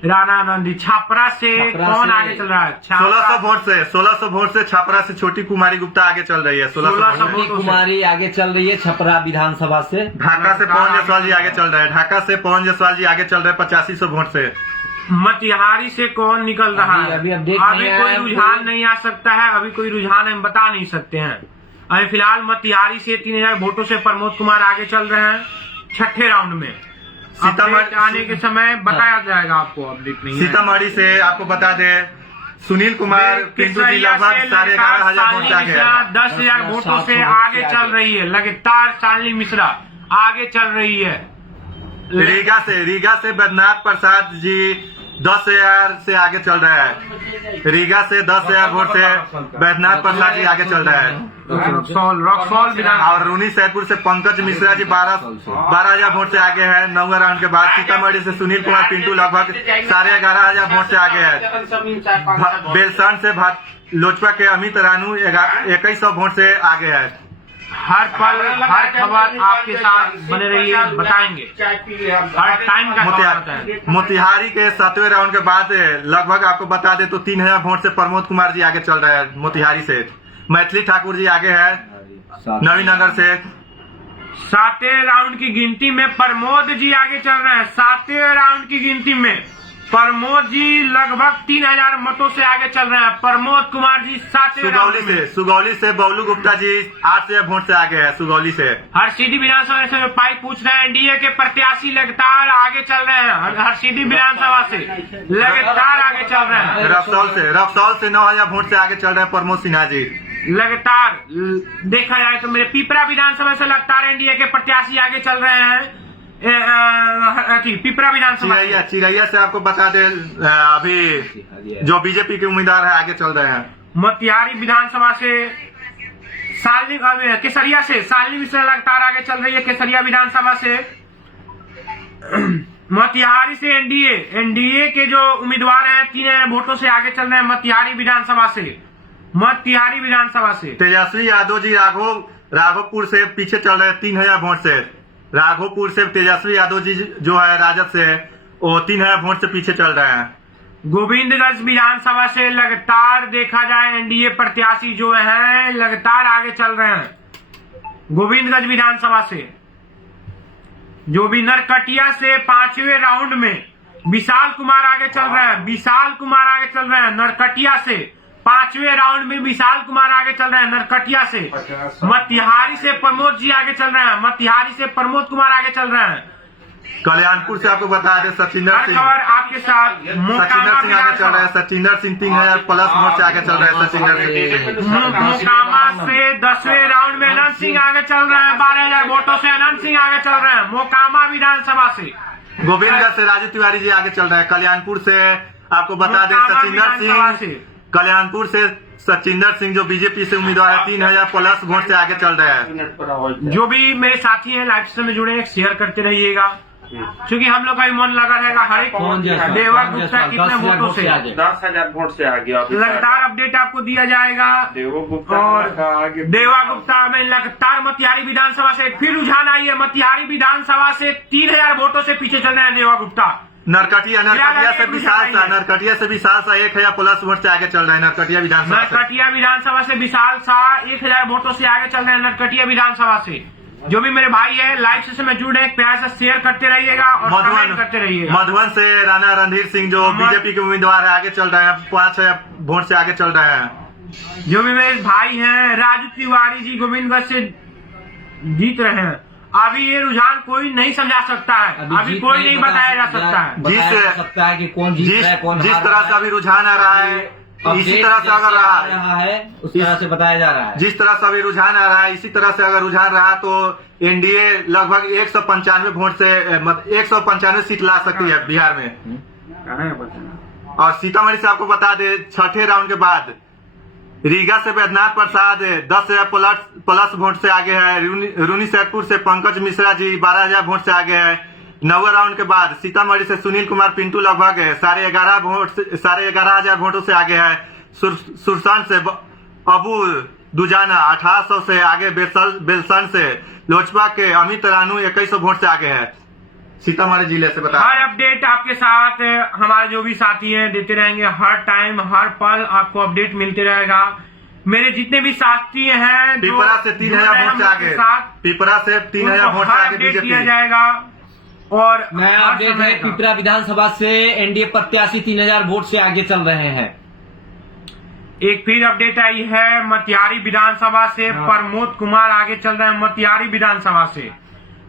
राणा रणधीर। छापरा से कौन आगे चल रहा है? 1600 वोट से छापरा से छोटी कुमारी गुप्ता आगे चल रही है। 1600 छोटी कुमारी आगे चल रही है छपरा विधानसभा से। ढाका से पवन जायसवाल जी आगे चल रहे हैं। ढाका से पवन जायसवाल जी आगे चल रहे हैं 8500 वोट से। मोतिहारी से कौन निकल रहा है? अभी अपडेट अभी कोई रुझान नहीं आ सकता है। अभी कोई रुझान हम बता नहीं सकते हैं। अभी फिलहाल मोतिहारी से 3000 वोटों से प्रमोद कुमार आगे चल रहे हैं छठे राउंड में। सीतामढ़ी आने के समय बताया जाएगा आपको। अपडेट नहीं। सीतामढ़ी से आपको बता दें सुनील कुमार पिंटू जी लगभग 11,500 वोट से आगे 10,000 वोटों से आगे चल रही है। लगातार सालनी मिश्रा आगे चल रही है। रीगा से बैद्यनाथ प्रसाद जी 10,000 से आगे चल रहा है। रीगा से 10,000 वोट से बैद्यनाथ प्रसाद जी आगे चल रहा है। रक्सौल और रूनी सैदपुर से पंकज मिश्रा जी 12,000 वोट से आगे है 9वें राउंड के बाद। सीतामढ़ी से सुनील कुमार पिंटू लगभग 11,500 वोट से आगे है। बेलसंड से लोजपा के अमित रानू 2100 वोट से आगे है। हर पल हर खबर आपके साथ बने रहिए, बताएंगे हर टाइम का। मोतिहारी के 7वें राउंड के बाद लगभग आपको बता दे तो 3,000 वोट से प्रमोद कुमार जी आगे चल रहे हैं मोतिहारी से। मैथिली ठाकुर जी आगे है नवीनगर से। 7वें राउंड की गिनती में प्रमोद जी आगे चल रहे हैं। 7वें राउंड की गिनती में प्रमोद जी लगभग 3,000 मतों से आगे चल रहे हैं। प्रमोद कुमार जी 7वें राउंड में। सुगौली से बबलू गुप्ता जी 800 वोट से आगे है। सुगौली से हरसिद्धि विधानसभा से पाई पूछ रहे हैं। एनडीए के प्रत्याशी लगातार आगे चल रहे हैं। हरसिद्धि विधानसभा से लगातार आगे चल रहे हैं। रक्सौल से 9,000 वोट से आगे चल रहे हैं प्रमोद सिन्हा जी। लगातार देखा जाए तो मेरे पिपरा विधानसभा से लगातार एनडीए के प्रत्याशी आगे चल रहे हैं। पिपरा विधानसभा चिरैया से आपको बता दें अभी जो बीजेपी के उम्मीदवार है आगे चल रहे हैं। मोतिहारी विधानसभा से केसरिया से सालनी मिश्रा लगातार आगे चल रही है। केसरिया विधानसभा से मोतिहारी से एनडीए के जो उम्मीदवार हैं 3,000 वोटों से आगे चल रहे हैं। मोतिहारी विधानसभा से तेजस्वी यादव जी राघोपुर से पीछे चल रहे हैं 3,000 वोट से। राघोपुर से तेजस्वी यादव जी जो है राजद से वो 3,000 वोट से पीछे चल रहे हैं। गोविंदगंज विधानसभा से लगातार देखा जाए एनडीए प्रत्याशी जो है लगातार आगे चल रहे हैं। गोविंदगंज विधानसभा से जो भी नरकटिया से 5वें राउंड में विशाल कुमार आगे चल रहे हैं। नरकटिया से 5वें राउंड में विशाल कुमार आगे चल रहे हैं नरकटिया से। मोतिहारी से प्रमोद जी आगे चल रहे हैं। मोतिहारी से प्रमोद कुमार आगे चल रहे हैं। कल्याणपुर से आपको बता दें सचिंदर हर सिंह खबर आपके साथ। सचिंदर सिंह आगे चल रहे हैं। सचिंदर सिंह 3000 प्लस वोट से आगे चल रहे हैं। सचिंदर सिंह मोकामा से 10वें राउंड में अनंत सिंह आगे चल रहे हैं। 12000 वोटों से अनंत सिंह आगे चल रहे हैं मोकामा विधानसभा से। गोविंदगंज से राजू तिवारी जी आगे चल रहे हैं। कल्याणपुर से आपको बता दें सचिंदर सिंह। कल्याणपुर से सचिंदर सिंह जो बीजेपी से उम्मीदवार है 3000 प्लस वोट से आगे चल रहे हैं। जो भी मेरे साथी हैं लाइव से जुड़े शेयर करते रहिएगा क्योंकि हम लोग का भी मन लगा रहेगा हर एक देवा गुप्ता कितने वोटों से 10,000 वोट से आगे लगातार अपडेट आपको दिया जाएगा। और देवा गुप्ता में लगातार मोतिहारी विधानसभा से फिर रुझान आई है। मोतिहारी विधानसभा से 3000 वोटों से पीछे चल रहे हैं देवा गुप्ता। नरकटिया से विशाल शाह 1000 प्लस वोट से आगे चल रहे हैं। नरकटिया विधानसभा से विशाल शाह 1000 वोटों से आगे चल रहे हैं नरकटिया विधानसभा से। जो भी मेरे भाई है लाइव से मैं जुड़े हैं प्यार से शेयर करते रहिएगा और कमेंट करते रहिएगा। मधुबन से राणा रणधीर सिंह जो बीजेपी के उम्मीदवार है आगे चल रहे हैं। 5000 वोट से आगे चल रहे हैं। जो भी मेरे भाई हैं राजू तिवारी जी गोविंदगंज से जीत रहे हैं। अभी ये रुझान कोई नहीं समझा सकता है। अभी कोई नहीं बताया जा सकता है कि कौन जीत रहा है कौन जिस तरह से अभी रुझान आ रहा है इसी तरह से अगर रहा है उस तरह से बताया जा रहा है। जिस तरह से अभी रुझान आ रहा है इसी तरह से अगर रुझान रहा तो एनडीए लगभग 195 वोट से 195 सीट ला सकती है बिहार में। और सीतामढ़ी से आपको बता दे 6ठे राउंड के बाद रीगा से वैद्यनाथ प्रसाद 10,000 प्लस वोट से आगे है। रूनी सैदपुर से पंकज मिश्रा जी 12,000 वोट से आगे है। 9वें राउंड के बाद सीतामढ़ी से सुनील कुमार पिंटू लगभग 11,500 वोटों से आगे है। सुरसान से अबू दुजाना 1800 से आगे। बेलसन से लोजपा के अमित रानू 2100 वोट से आगे है। सीतामढ़ी जिले से बता हर अपडेट आपके साथ हमारे जो भी साथी हैं देते रहेंगे। हर टाइम हर पल आपको अपडेट मिलते रहेगा। मेरे जितने भी साथी हैं पिपरा से 3000 वोट से आगे। पिपरा से 3000 वोट से आगे बीजेपी किया जाएगा। और नया अपडेट है पिपरा विधानसभा से एनडीए प्रत्याशी 3000 वोट से आगे चल रहे हैं। एक फिर अपडेट आई है मोतिहारी विधानसभा से प्रमोद कुमार आगे चल रहे हैं। मोतिहारी विधानसभा से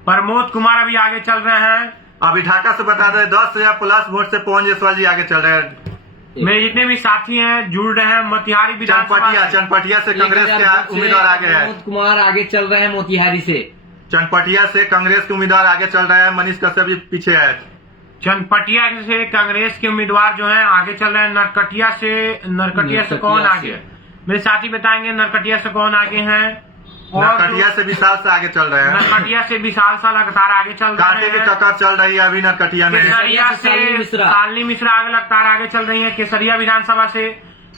प्रमोद कुमार अभी आगे चल रहे हैं। अभी ढाका से बता दें 10,000 प्लस वोट से पवन जायसवाल जी आगे चल रहे हैं। मेरे जितने भी साथी हैं जुड़ रहे हैं मोतिहारी विधानसभा। चनपटिया से कांग्रेस के उम्मीदवार आगे है। प्रमोद कुमार आगे चल रहे हैं मोतिहारी से। चनपटिया से कांग्रेस के उम्मीदवार आगे चल रहे हैं। मनीष कश्यप भी पीछे है। चनपटिया से कांग्रेस के उम्मीदवार जो हैं आगे चल रहे हैं। नरकटिया से कौन आगे है मेरे साथी बताएंगे। नरकटिया से कौन आगे हैं। नरकटिया से विशाल से आगे चल रहे हैं। नरकटिया से विशाल सा लगातार आगे चल रहे हैं। कांटे की टक्कर चल रही है अभी नरकटिया में। केसरिया से शालिनी मिश्रा आगे लगातार आगे चल रही है। केसरिया विधानसभा से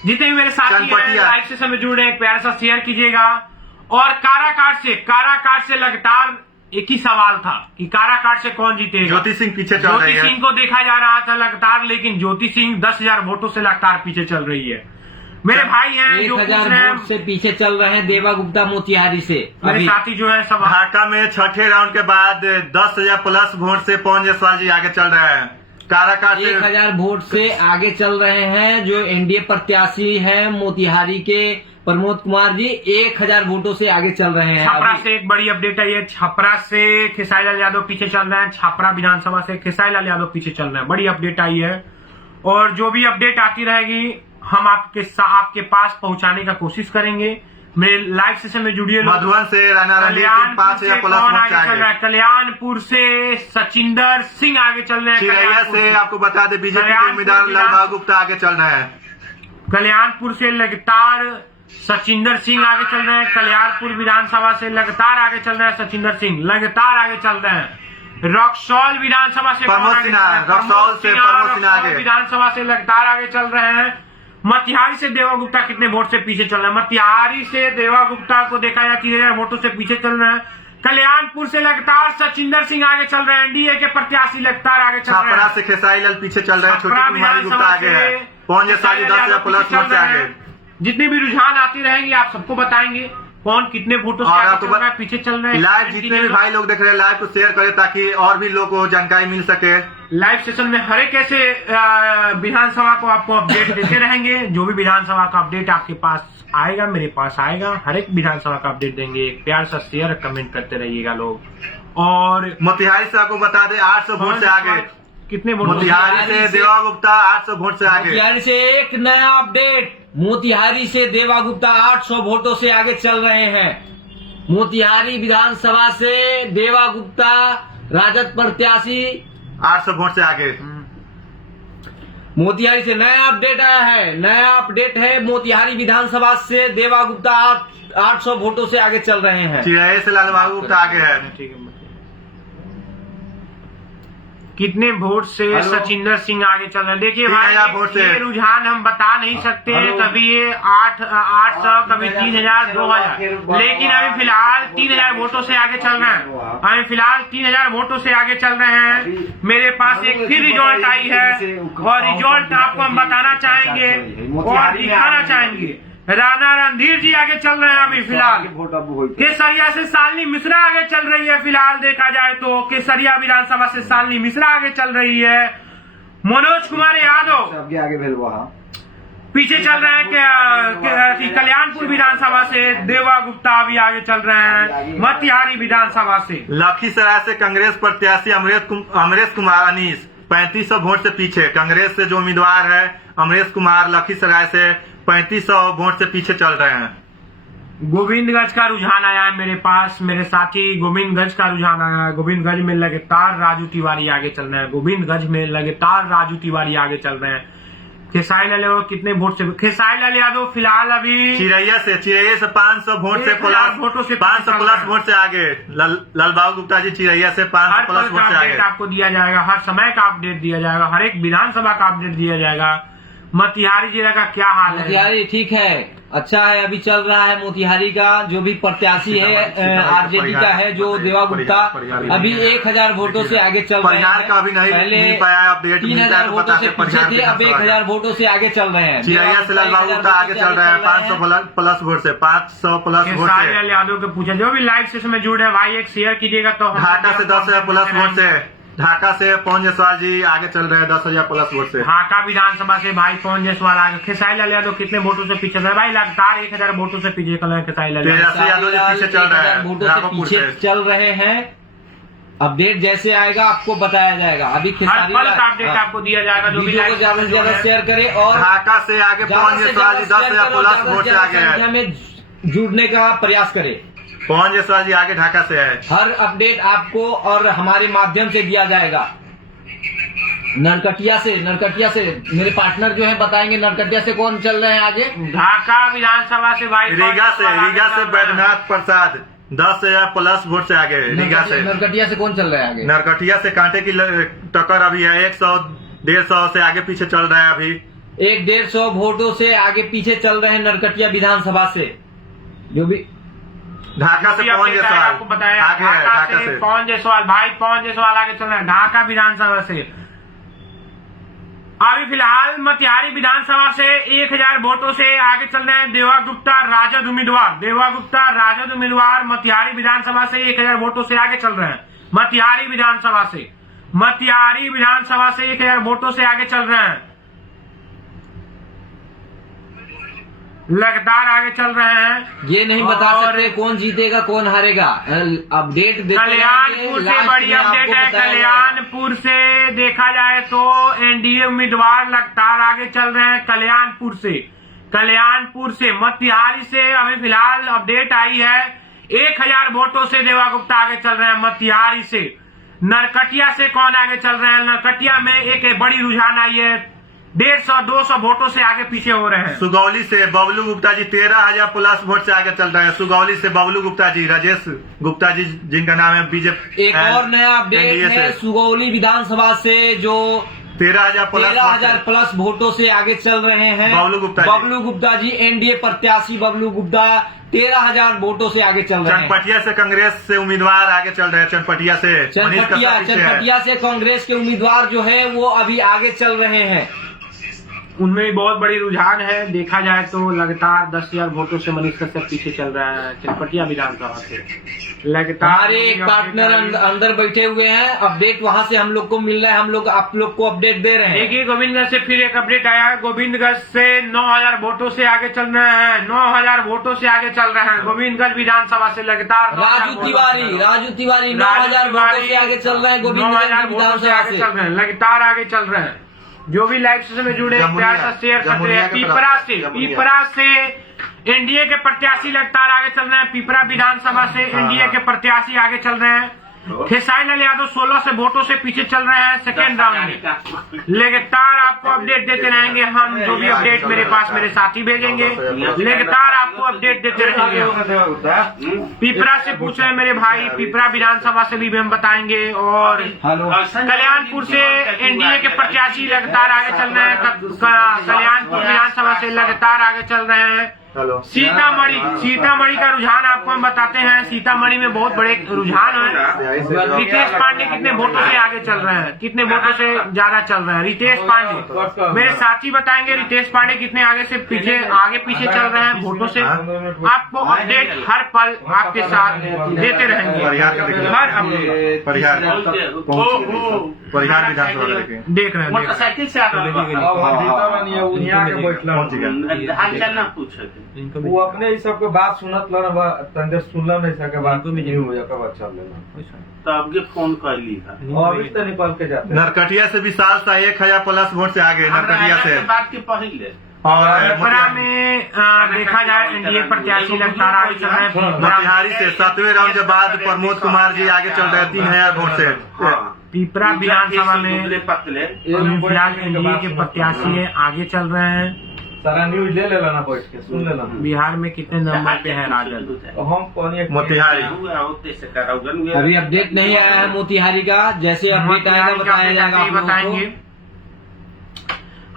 जितने भी मेरे साथी हैं लाइव से समय जुड़ रहे हैं प्यार सा शेयर कीजिएगा। और काराकाट से लगातार एक ही सवाल था कि काराकाट से कौन जीतेगा। ज्योति सिंह पीछे चल रही है। ज्योति सिंह को देखा जा रहा था लगातार लेकिन ज्योति सिंह 10,000 वोटों से लगातार पीछे चल रही है। मेरे भाई हैं जो 1000 वोट से पीछे चल रहे हैं देवा गुप्ता मोतिहारी से। मेरे साथी जो है सब ढाका में 6ठे राउंड के बाद 10,000 प्लस वोट से पवन जायसवाल जी आगे चल रहे हैं। काराकाट 1000 वोट से आगे चल रहे हैं जो एनडीए प्रत्याशी है मोतिहारी के प्रमोद कुमार जी 1000 वोटों से आगे चल रहे हैं। छपरा से एक बड़ी अपडेट आई है। छपरा से खेसारी लाल यादव पीछे चल रहे हैं। छपरा विधानसभा से खेसारी लाल यादव पीछे चल रहे हैं। बड़ी अपडेट आई है और जो भी अपडेट आती रहेगी हम आपके पास पहुंचाने का कोशिश करेंगे। मेरे लाइव सेशन में जुड़िए। मधुबन से राणा रणधीर सिंह 5000 प्लस वोट से आगे। कल्याणपुर से सचिंदर सिंह आगे चल रहे हैं। चिरैया से आपको बता दें बीजेपी के उम्मीदवार लालबाग गुप्ता आगे चल रहे हैं। कल्याणपुर से लगातार सचिंदर सिंह आगे चल रहे हैं। कल्याणपुर विधानसभा से लगातार आगे चल रहे हैं। सचिंदर सिंह लगातार आगे चल रहे हैं। रक्सौल विधानसभा से प्रमोद सिन्हा आगे। विधानसभा से लगातार आगे चल रहे हैं। मोतिहारी से देवा गुप्ता कितने वोट से पीछे चल रहे हैं। मोतिहारी से देवा गुप्ता को देखा जाए 3000 वोटों से पीछे चल रहे हैं। कल्याणपुर से लगातार सचिंदर सिंह आगे चल रहे हैं। एनडीए के प्रत्याशी लगातार आगे चल रहे हैं। छपरा से खेसारी लाल पीछे चल रहे हैं। छोटी कुमारी गुप्ता आगे है। पवन जायसवाल 10,000 प्लस वोट से आगे। जितने भी रुझान आती रहेंगे आप सबको बताएंगे। कौन कितने वोटों से और आगे आपको चल रहा है, पीछे चल रहा है। लाइव जितने भी भाई लोग देख रहे हैं लाइव को शेयर करें ताकि और भी लोग को जानकारी मिल सके। लाइव सेशन में हर एक ऐसे विधानसभा को आपको अपडेट देते रहेंगे। जो भी विधानसभा का अपडेट आपके पास आएगा, मेरे पास आएगा, हर एक विधानसभा का अपडेट देंगे। एक प्यार सा शेयर कमेंट करते रहिएगा लोग। और मोतिहारी से आपको बता दें 800 वोट से आगे, कितने वोट? मोतिहारी से देवा गुप्ता 800 वोट से आगे। मोतिहारी से एक नया अपडेट, मोतिहारी से देवा गुप्ता 800 वोटों से आगे चल रहे हैं। मोतिहारी विधानसभा से देवा गुप्ता राजद प्रत्याशी 800 वोट से आगे। मोतिहारी से नया अपडेट आया है, नया अपडेट है। मोतिहारी विधानसभा से देवा गुप्ता 800 वोटों से आगे चल रहे हैं। चिराई से लाल बाबू गुप्ता आगे है। ठीक है, कितने वोट से सचिंदर सिंह आगे चल रहे हैं? देखिए भाई, 3000 वोट से। ये रुझान हम बता नहीं सकते हैं, कभी ये 800, कभी 3000, 2000, लेकिन अभी फिलहाल 3000 वोटों से आगे चल रहे हैं। अभी फिलहाल 3000 वोटों से आगे चल रहे हैं। मेरे पास एक फिर रिजल्ट आई है और रिजल्ट आपको हम बताना चाहेंगे और दिखाना चाहेंगे। राणा रणधीर जी आगे चल रहे हैं अभी फिलहाल। केसरिया से शालिनी मिश्रा आगे चल रही है। फिलहाल देखा जाए तो केसरिया विधानसभा से शालिनी मिश्रा आगे चल रही है। मनोज कुमार यादव आगे पीछे चल रहे हैं। कल्याणपुर विधानसभा से देवा गुप्ता अभी आगे चल रहे हैं। मोतिहारी विधानसभा से लखीसराय से कांग्रेस प्रत्याशी अमरेश कुमार अनीस 3500 वोट से पीछे। कांग्रेस से जो उम्मीदवार है अमरेश कुमार लखीसराय से 3500 वोट से पीछे चल रहे हैं। गोविंदगंज का रुझान आया है मेरे पास, मेरे साथी गोविंदगंज का रुझान आया है। गोविंदगंज में लगातार राजू तिवारी आगे चल रहे हैं। गोविंदगंज में लगातार राजू तिवारी आगे चल रहे हैं। खेसारी लाल यादव कितने वोट से? खेसारी लाल यादव फिलहाल अभी चिरैया से 500 वोट से प्लस वोटों से 500 प्लस वोट से आगे। लालबाबू गुप्ता जी चिरैया से 500 प्लस वोट से आगे। आपको दिया जाएगा, हर समय का अपडेट दिया जाएगा, हर एक विधानसभा का अपडेट दिया जाएगा। मोतिहारी जिला का क्या हाल है? मोतिहारी ठीक है, अच्छा है, अभी चल रहा है। मोतिहारी का जो भी प्रत्याशी है आरजेडी का है जो देवा गुप्ता, अभी 1000 वोटों से आगे चल रहे हैं। का अभी नहीं मिल पाया अपडेट, 3000 वोटों से पीछे थे, अब 1000 वोटों से आगे चल रहे हैं। चिरैया से लालबाबू गुप्ता आगे चल रहे हैं 500 प्लस वोट से। 500 प्लस वोट से। खेसारी लाल यादव के पूछे, जो भी लाइव सेशन में जुड़े हैं भाई, एक शेयर कीजिएगा तो। ढाका से 10,000 प्लस वोट से। ढाका से पवन जायसवाल जी आगे चल रहे हैं 10,000 प्लस वोट से। ढाका विधानसभा से भाई पवन जायसवाल आगे। खेसारी लाल यादव कितने वोटों से पीछे है भाई? लगातार 1000 वोटों से पीछे चल रहे हैं खेसारी लाल यादव। तेजस्वी यादव जी पीछे चल रहे हैं, वोटों से पीछे चल रहे हैं। अपडेट जैसे आएगा आपको बताया जाएगा। अभी खेसारी लाल का अपडेट आपको दिया जाएगा। जो भी वीडियो को ज्यादा से ज्यादा शेयर करें और ढाका से आगे पवन जायसवाल जी 10,000 प्लस वोट से आगे संख्या है। में जुड़ने का प्रयास करें। पवन जायसवाल जी आगे ढाका से है। हर अपडेट आपको और हमारे माध्यम से दिया जाएगा। नरकटिया से मेरे पार्टनर जो है बताएंगे नरकटिया से कौन चल रहे हैं आगे। ढाका विधानसभा से भाई रीगा से बैद्यनाथ प्रसाद 10,000 प्लस वोट से आगे। रीगा से नरकटिया से कौन चल रहा है आगे? नरकटिया से कांटे की टक्कर अभी है। 100-150 से आगे पीछे चल रहा है। अभी 150 वोटों से आगे पीछे चल रहे हैं नरकटिया विधानसभा से। जो भी ढाका से पवन जायसवाल आपको बताया, आगे है। ढाका से पवन जायसवाल भाई, पवन जायसवाल आगे चल रहे हैं ढाका विधानसभा से। अभी फिलहाल मोतिहारी विधानसभा से 1000 वोटों से आगे चल रहे हैं देवा गुप्ता राजद उम्मीदवार। देवा गुप्ता राजद उम्मीदवार मोतिहारी विधानसभा से 1000 वोटों से आगे चल रहे हैं। मोतिहारी विधानसभा से 1000 वोटों से आगे चल रहे हैं। लगातार आगे चल रहे हैं। ये नहीं बता सकते कौन जीतेगा कौन हारेगा। अपडेट कल्याणपुर से बड़ी अपडेट है। कल्याणपुर से देखा जाए तो एनडीए उम्मीदवार लगातार आगे चल रहे हैं। कल्याणपुर से मोतिहारी से अभी फिलहाल अपडेट आई है 1000 वोटों से देवा गुप्ता आगे चल रहे हैं। मोतिहारी से नरकटिया से कौन आगे चल रहे हैं? नरकटिया में एक बड़ी रुझान आई है, 150-200 वोटों से आगे पीछे हो रहे हैं। सुगौली से बबलू गुप्ता जी 13,000 प्लस वोट से आगे चल रहे हैं। सुगौली से बबलू गुप्ता जी, राजेश गुप्ता जी जिनका नाम है बीजेपी। एक और नया अपडेट है सुगौली विधानसभा से जो 13,000 प्लस वोटों से आगे चल रहे हैं। बबलू गुप्ता जी एनडीए प्रत्याशी बबलू गुप्ता 13,000 वोटों से आगे चल रहे हैं। चनपटिया से कांग्रेस से उम्मीदवार आगे चल रहे हैं। चनपटिया से कांग्रेस के उम्मीदवार जो है वो अभी आगे चल रहे हैं। उनमें भी बहुत बड़ी रुझान है। देखा जाए तो लगातार 10,000 वोटों से मनीष कश्यप पीछे चल रहा है चनपटिया विधानसभा से। लगातार हमारे एक पार्टनर अंदर बैठे हुए हैं, अपडेट वहां से हम लोग को मिल रहा है, हम लोग आप लोग को अपडेट दे रहे हैं। देखिए गोविंदगंज से फिर एक अपडेट आया है। गोविंदगंज से 9,000 वोटों से आगे चल रहे हैं, 9,000 वोटों से आगे चल रहे हैं गोविंदगंज विधानसभा से लगातार। राजू तिवारी 9,000 वोटों से आगे चल रहे हैं, 9,000 वोटों से आगे चल रहे हैं, लगातार आगे चल रहे हैं। जो भी लाइव सेशन में जुड़े प्यार से शेयर करते हैं। पीपरा से एनडीए के प्रत्याशी लगातार आगे चल रहे हैं। पीपरा विधानसभा से एनडीए के प्रत्याशी आगे चल रहे हैं। खेसारी लाल यादव 16 से वोटों से पीछे चल रहे हैं सेकेंड राउंड में। लगातार आपको अपडेट देते रहेंगे हम, जो भी अपडेट मेरे पास मेरे साथी भेजेंगे लगातार आपको अपडेट देते रहेंगे। पीपरा से पूछ रहे हैं मेरे भाई, पीपरा विधानसभा से भी हम बताएंगे। और कल्याणपुर से एनडीए के प्रत्याशी लगातार आगे चल रहे हैं। कल्याणपुर विधानसभा से लगातार आगे चल रहे हैं। सीतामढ़ी का रुझान आपको हम बताते हैं। सीतामढ़ी में बहुत बड़े रुझान है। रितेश पांडे कितने वोटों से आगे चल रहे हैं, कितने वोटों से ज्यादा चल रहे हैं रितेश पांडे, मेरे साथी बताएंगे रितेश पांडे कितने आगे पीछे चल रहे हैं वोटों से। आपको अपडेट हर पल आपके साथ देते रहेंगे। हर अपडेट परिहार विधानसभा देख रहे हैं। मोटरसाइकिल से वो अपने ही सबके बात सुनत तंदे सुनला नहीं सके बात में नहीं हो जाता बच्चा लेना तो आपके फोन कर ली है अभी तो निकल के जाते नरकटिया से विशाल सा 1,000 प्लस वोट से आगे नरकटिया से। बात के पहले और पीपरा में देखा जाए एनडीए प्रत्याशी लगातार आगे चल रहे हैं। मोतिहारी से 7वें राउंड के बाद प्रमोद कुमार जी आगे चल रहे हैं 3,000 वोट से। पीपरा विधानसभा में फिलहाल एनडीए के प्रत्याशी है आगे चल रहे हैं। सारा न्यूज ले लेना बैठ के सुन लेना। बिहार में कितने नंबर पे है राजद? हम कौन मोतिहारी अभी अपडेट नहीं आया है मोतिहारी का, जैसे अपडेट आएगा बताया जाएगा आप लोगों बताएंगे।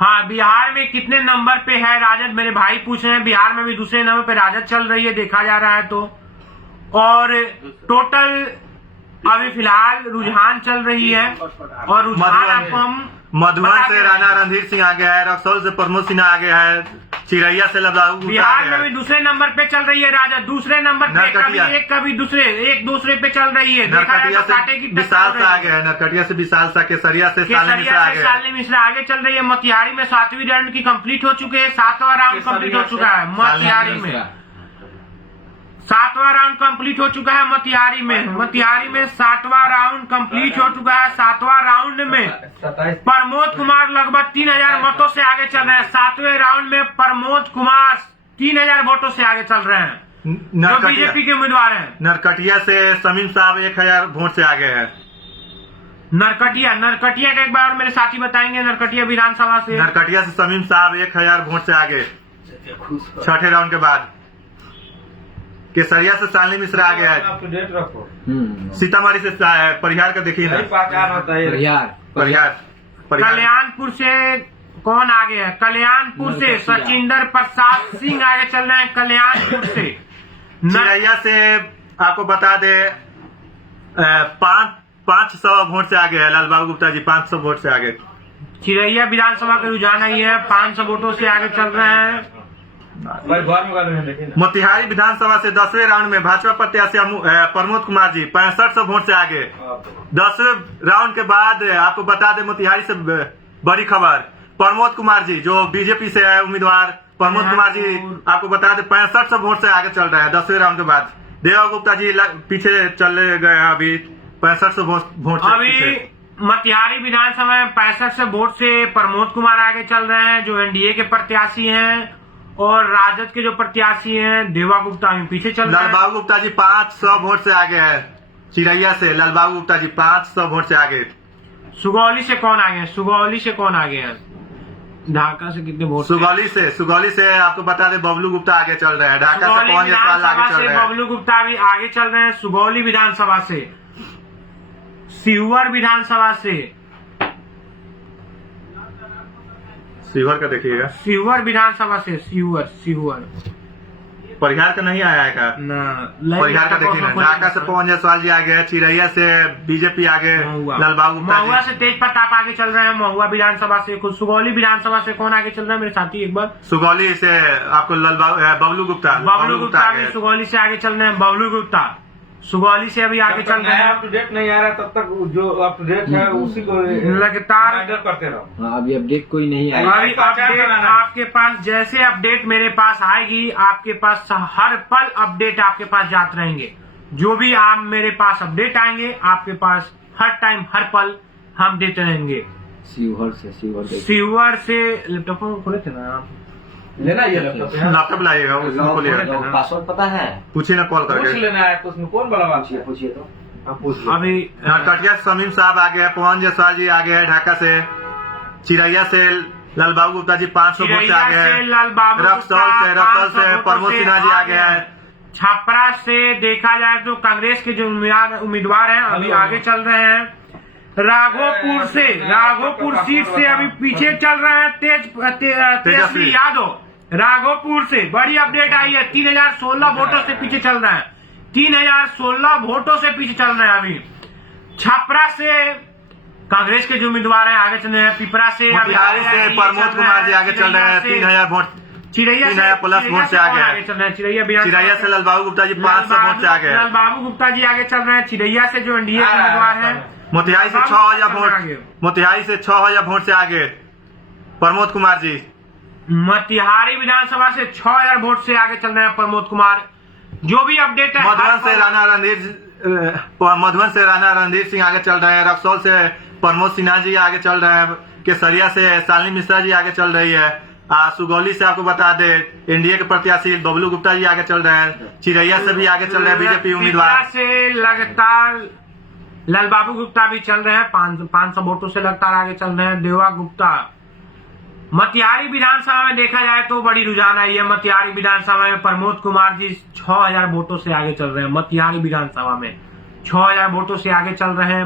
हाँ, बिहार में कितने नंबर पे है राजद मेरे भाई पूछ रहे हैं। बिहार में भी दूसरे नंबर पे राजद चल रही है देखा जा रहा है तो। और टोटल अभी फिलहाल रुझान चल रही है और रुझान आपको हम मधुबन से राणा रणधीर सिंह आगे है, रक्सौल से प्रमोद सिन्हा आगे है, चिरैया से लबलाऊ बिहार में भी दूसरे नंबर पे चल रही है राजद। दूसरे नंबर पे कभी दूसरे पे चल रही है। नरकटिया से विशाल सा आगे है, नरकटिया से विशाल सा, केसरिया से शालिनी मिश्रा आगे चल रही है। मोतिहारी में 7वीं राउंड की कंप्लीट हो चुके हैं, 7वां राउंड कंप्लीट हो चुका है मोतिहारी में। 7वां राउंड कंप्लीट हो चुका है मोतिहारी में 7वां राउंड कंप्लीट हो चुका है। 7वां राउंड में प्रमोद कुमार लगभग 3,000 वोटों से आगे चल रहे हैं। 7वें राउंड में प्रमोद कुमार 3,000 वोटों से आगे चल रहे हैं, जो बीजेपी के उम्मीदवार हैं। नरकटिया से समीम साहब 1,000 वोट से आगे है। नरकटिया का एक बार मेरे साथी बताएंगे। नरकटिया विधानसभा से नरकटिया से समीम साहब 1,000 वोट से आगे 6ठे राउंड के बाद। केसरिया से शालिनी मिश्रा आगे है। अपडेट रखो। सीतामढ़ी से परिहार का देखिए ना, परिहार कल्याणपुर से कौन आगे है? कल्याणपुर से सचिंदर प्रसाद सिंह आगे चल रहे हैं। कल्याणपुर से चिरैया से आपको बता दे 500 वोट से आगे है लालबाबू गुप्ता जी, 500 वोट से आगे। चिरैया विधानसभा का रुझान आई है, 500 वोटों से आगे चल रहे हैं। मोतिहारी विधानसभा से 10वें राउंड में भाजपा प्रत्याशी प्रमोद कुमार जी 6500 वोट से आगे। 10वें राउंड के बाद आपको बता दें मोतिहारी से बड़ी खबर, प्रमोद कुमार जी जो बीजेपी से है उम्मीदवार, प्रमोद कुमार जी आपको बता दें 6500 वोट से आगे चल रहे हैं 10वें राउंड के बाद। देवा गुप्ता जी पीछे चले गए हैं अभी 6500 वोट से। अभी मोतिहारी विधानसभा में 6500 वोट से प्रमोद कुमार आगे चल रहे हैं जो एनडीए के प्रत्याशी हैं, और राजद के जो प्रत्याशी हैं देवा गुप्ता पीछे चल रहे हैं। लालबाबू गुप्ता जी 500 वोट से आगे है। चिरैया से लालबाबू गुप्ता जी 500 वोट से आगे। सुगौली से कौन आगे है? सुगौली से कौन आगे है? ढाका से कितने वोट? सुगौली से आपको बता दें बबलू गुप्ता आगे चल रहे हैं। ढाका से कौन यशपाल आगे चल रहे हैं? बबलू गुप्ता भी आगे चल रहे हैं सुगौली विधानसभा से। सीवर विधानसभा से, सीवर का देखिएगा, सीवर विधानसभा से, सीवर परिहार का नहीं आया है का? परिहार का देखिए ना, ढाका से पवन जायसवाल जी आगे, चिरैया से बीजेपी आगे, लालबाबू गुप्ता महुआ जी। से तेज प्रताप आगे चल रहे हैं, महुआ विधानसभा से। कुछ सुगौली विधानसभा से कौन आगे चल रहा है मेरे साथी? एक बार सुगौली से आपको बबलू गुप्ता, बबलू गुप्ता आगे। भी सुगौली से आगे चल रहे हैं। बबलू गुप्ता सुगौली से अभी आगे चल रहे हैं। अप टू डेट नहीं आ रहा तब तक जो अप टू डेट है उसी को लगातार रिमाइंडर करते रहो। अभी अपडेट कोई नहीं आया। अभी अपडेट आपके पास, जैसे अपडेट मेरे पास आएगी, आपके पास हर पल अपडेट आपके पास जाते रहेंगे। जो भी आप मेरे पास अपडेट आएंगे, आपके पास हर टाइम हर पल हम देते रहेंगे। सीवर से लैपटॉप खोले थे ना आप? लेना ये लैपटॉप है, लैपटॉप लाइएगा, उसमें खोलिएगा। पासवर्ड पता है? पूछिए ना कॉल पूछ करके। लेना है तो उसमें कौन बड़ा बात है? पूछिए तो। आप पूछ लो। अभी नरकटिया से समीम साहब आगे है, पवन जायसवाल जी आगे है ढाका से, चिरैया से लालबाबू गुप्ता जी 500 वोट से आगे चिरैया है, से लालबाबू रक्सौल से प्रमोद सिन्हा जी आगे है। छपरा से देखा जाए तो कांग्रेस के जो उम्मीदवार हैं अभी आगे चल रहे हैं। राघोपुर सीट से अभी पीछे चल रहे हैं तेजस्वी यादव। राघोपुर से बड़ी अपडेट आई है, 3016 वोटों से पीछे चल रहे हैं। 3016 वोटों से पीछे चल रहे हैं अभी। छपरा से कांग्रेस के जो उम्मीदवार हैं आगे चल रहे हैं। पिपरा से मोतिहारी से प्रमोद कुमार जी आगे चल रहे हैं, 3000 वोट, चिरैया 3000 प्लस वोट से आगे चल रहे हैं। चिरैया से लालबाबू गुप्ता जी 500 वोट से आगे है। लालबाबू गुप्ता जी आगे चल रहे हैं। चिरैया से जो एनडीए के उम्मीदवार हैं, मोतिहारी से 6000 वोट, मोतिहारी से 6000 वोट से आगे प्रमोद कुमार जी। मोतिहारी विधानसभा से 6000 वोट से आगे चल रहे हैं प्रमोद कुमार। जो भी अपडेट है, मधुबन से राणा रणधीर सिंह आगे चल रहे हैं, रक्सौल से प्रमोद सिन्हा जी आगे चल रहे हैं, केसरिया से शालिनी मिश्रा जी आगे चल रही है। सुगौली से आपको बता दे एनडीए के प्रत्याशी बबलू गुप्ता जी आगे चल रहे हैं। चिरैया से भी आगे चल रहे हैं बीजेपी उम्मीदवार। से लगातार लालबाबू गुप्ता भी चल रहे हैं, 500 वोटों से लगातार आगे चल रहे हैं। देवा गुप्ता। मोतिहारी विधानसभा में देखा जाए तो बड़ी रुझान आई है। मोतिहारी विधानसभा में प्रमोद कुमार जी 6000 वोटों से आगे चल रहे हैं। मोतिहारी विधानसभा में 6000 वोटों से आगे चल रहे हैं।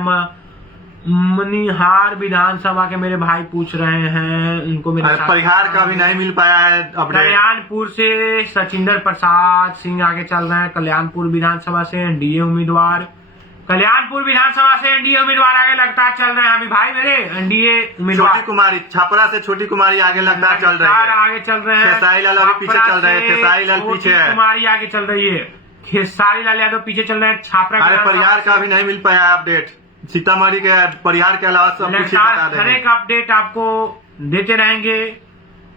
मनिहार विधानसभा के मेरे भाई पूछ रहे हैं, उनको मेरे परिहार का भी नहीं मिल पाया है अपडेट। कल्याणपुर से सचिंदर प्रसाद सिंह आगे चल रहे हैं। कल्याणपुर विधानसभा से एनडीए उम्मीदवार। कल्याणपुर विधानसभा से एनडीए उम्मीदवार आगे लगातार चल रहे हैं अभी भाई मेरे। एनडीए उम्मीदवार छोटी कुमारी, छपरा से छोटी कुमारी आगे लगातार चल रही है। आगे चल रहे हैं। खेसारी लाल अभी पीछे चल रहे हैं, खेसारी लाल पीछे है। कुमारी आगे चल रही है। खेसारी लाल यादव पीछे चल रहे हैं। छापरा अरे परिहार का भी नहीं मिल पाया है अपडेट। सीतामढ़ी के परिहार के अलावा सब कुछ बता हर देंगे। एक अपडेट आपको देते रहेंगे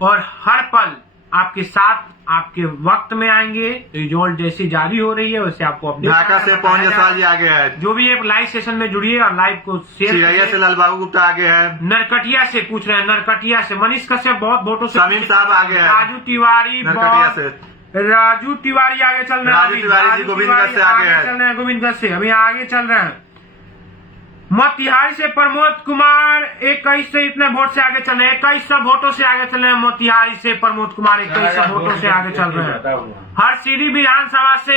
और हर पल आपके साथ आपके वक्त में आएंगे। रिजल्ट जैसी जारी हो रही है वैसे आपको अपडेट। ढाका से पवन जायसवाल जी आगे है। जो भी एक लाइव सेशन में जुड़िए और लाइव को शेयर चिरैया से लालबाबू गुप्ता आगे है। नरकटिया से पूछ रहे हैं। नरकटिया से मनीष कश्यप बहुत वोटों से। समीम साहब आगे है। राजू तिवारी नरकटिया से राजू तिवारी आगे चल रहे हैं। राजू तिवारी जी गोविंदगंज से आगे है। चल रहे हैं गोविंदगंज से अभी आगे चल रहे हैं। मोतिहारी से प्रमोद कुमार 21 से इतने वोट से आगे चल रहे हैं। 2100 वोटों से आगे चल रहे हैं। मोतिहारी से प्रमोद कुमार 2100 वोटों से आगे चल रहे हैं। हरसिद्धि विधानसभा से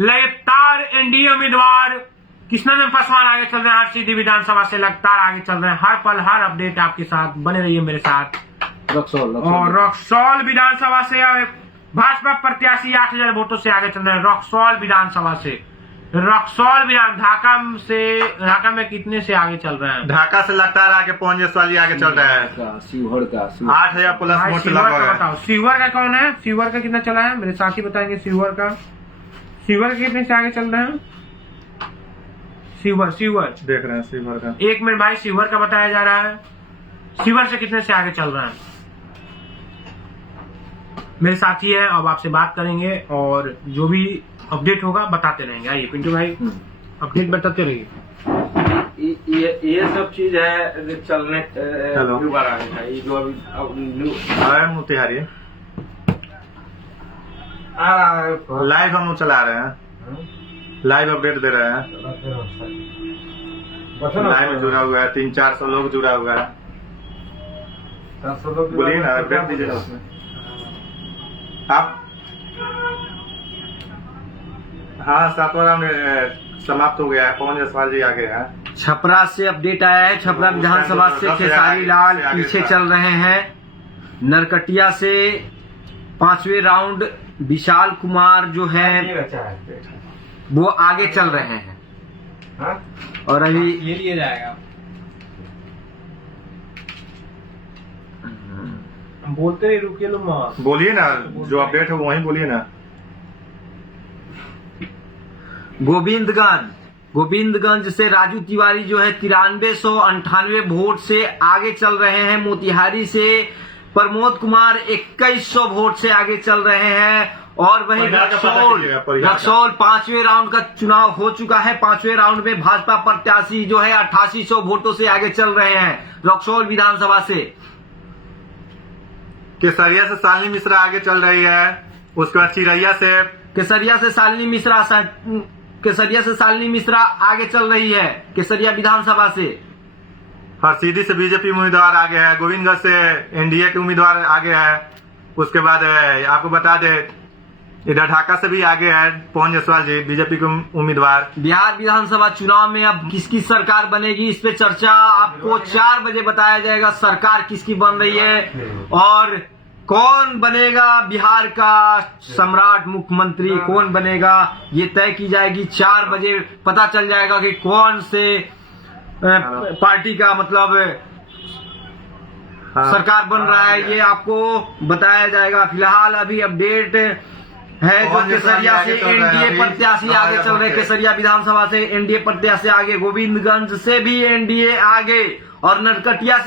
लगातार एनडीए उम्मीदवार कृष्णनंदन पासवान आगे चल रहे हैं। हरसिद्धि विधानसभा से लगातार आगे चल रहे हैं। हर पल हर अपडेट आपके साथ बने रहिए मेरे साथ। और रक्सौल विधानसभा से भाजपा प्रत्याशी 8000 वोटों से आगे चल रहे हैं। रक्सौल विधानसभा से ढाका में कितने से आगे चल रहे हैं? ढाका से लगातार आगे पवन जायसवाल जी आगे चल रहा है। शिवहर का 8000 प्लस वोट से सीवर का लगभग है। बताओ। सीवर का कौन है? सीवर का कितना चला है? मेरे साथी बताएंगे। सीवर का कितने से आगे चल रहे हैं? सीवर देख रहे हैं सीवर का। एक मिनट भाई, सीवर का बताया जा रहा है। सीवर से कितने से आगे चल रहे हैं? मेरे साथी है, अब आपसे बात करेंगे और जो भी अपडेट होगा बताते रहेंगे। आइए पिंटू भाई अपडेट बताते रहिए। ये सब चीज है चलने हेलो। ये जो अभी मोतिहारी आ रहा है लाइव हम चला रहे हैं, लाइव अपडेट दे रहे हैं। लाइव में जुड़ा हुआ है, 300-400 लोग जुड़ा हुआ है। बोलिए ना, अपडेट दीजिए ना उसमें आप। हाँ, 7वां राउंड समाप्त हो गया है। पवन जायसवाल जी आगे हैं। छपरा से अपडेट आया है। छपरा विधानसभा से खेसारी लाल पीछे चल रहे हैं। नरकटिया से 5वें राउंड विशाल कुमार जो है ये बचा है वो आगे चल रहे हैं। हाँ? और अभी ये लिए जाएगा। हम बोलते ही रुकिए लो मत। बोलिए ना, जो अपडेट है वो वहीं बोलिए ना। गोविंदगंज से राजू तिवारी जो है 9398 वोट से आगे चल रहे हैं। मोतिहारी से प्रमोद कुमार 2100 वोट से आगे चल रहे हैं। और वहीं परिहार का पता कीजिएगा, परिहार का। रक्सौल 5वें राउंड का चुनाव हो चुका है। 5वें राउंड में भाजपा प्रत्याशी जो है 8800 वोटों से आगे चल रहे हैं रक्सौल विधानसभा से। केसरिया से शालिनी मिश्रा आगे चल रही है। उसके बाद केसरिया से शालिनी मिश्रा आगे चल रही है केसरिया विधानसभा से। हरसिद्धि से बीजेपी उम्मीदवार आगे है। गोविंदगंज से एनडीए के उम्मीदवार आगे है। उसके बाद आपको बता दे इधर ढाका से भी आगे है पवन जायसवाल जी, बीजेपी के उम्मीदवार। बिहार विधानसभा चुनाव में अब किसकी सरकार बनेगी इस पे चर्चा आपको 4 बजे बताया जाएगा। सरकार किसकी बन रही है और कौन बनेगा बिहार का सम्राट मुख्यमंत्री, कौन बनेगा ये तय की जाएगी। 4 बजे पता चल जाएगा कि कौन से पार्टी का मतलब सरकार बन रहा है, ये आपको बताया जाएगा। फिलहाल अभी अपडेट है जो केसरिया से एनडीए प्रत्याशी आगे चल रहे। केसरिया विधानसभा से एनडीए प्रत्याशी आगे, गोविंदगंज से भी एनडीए आगे और नरकटिया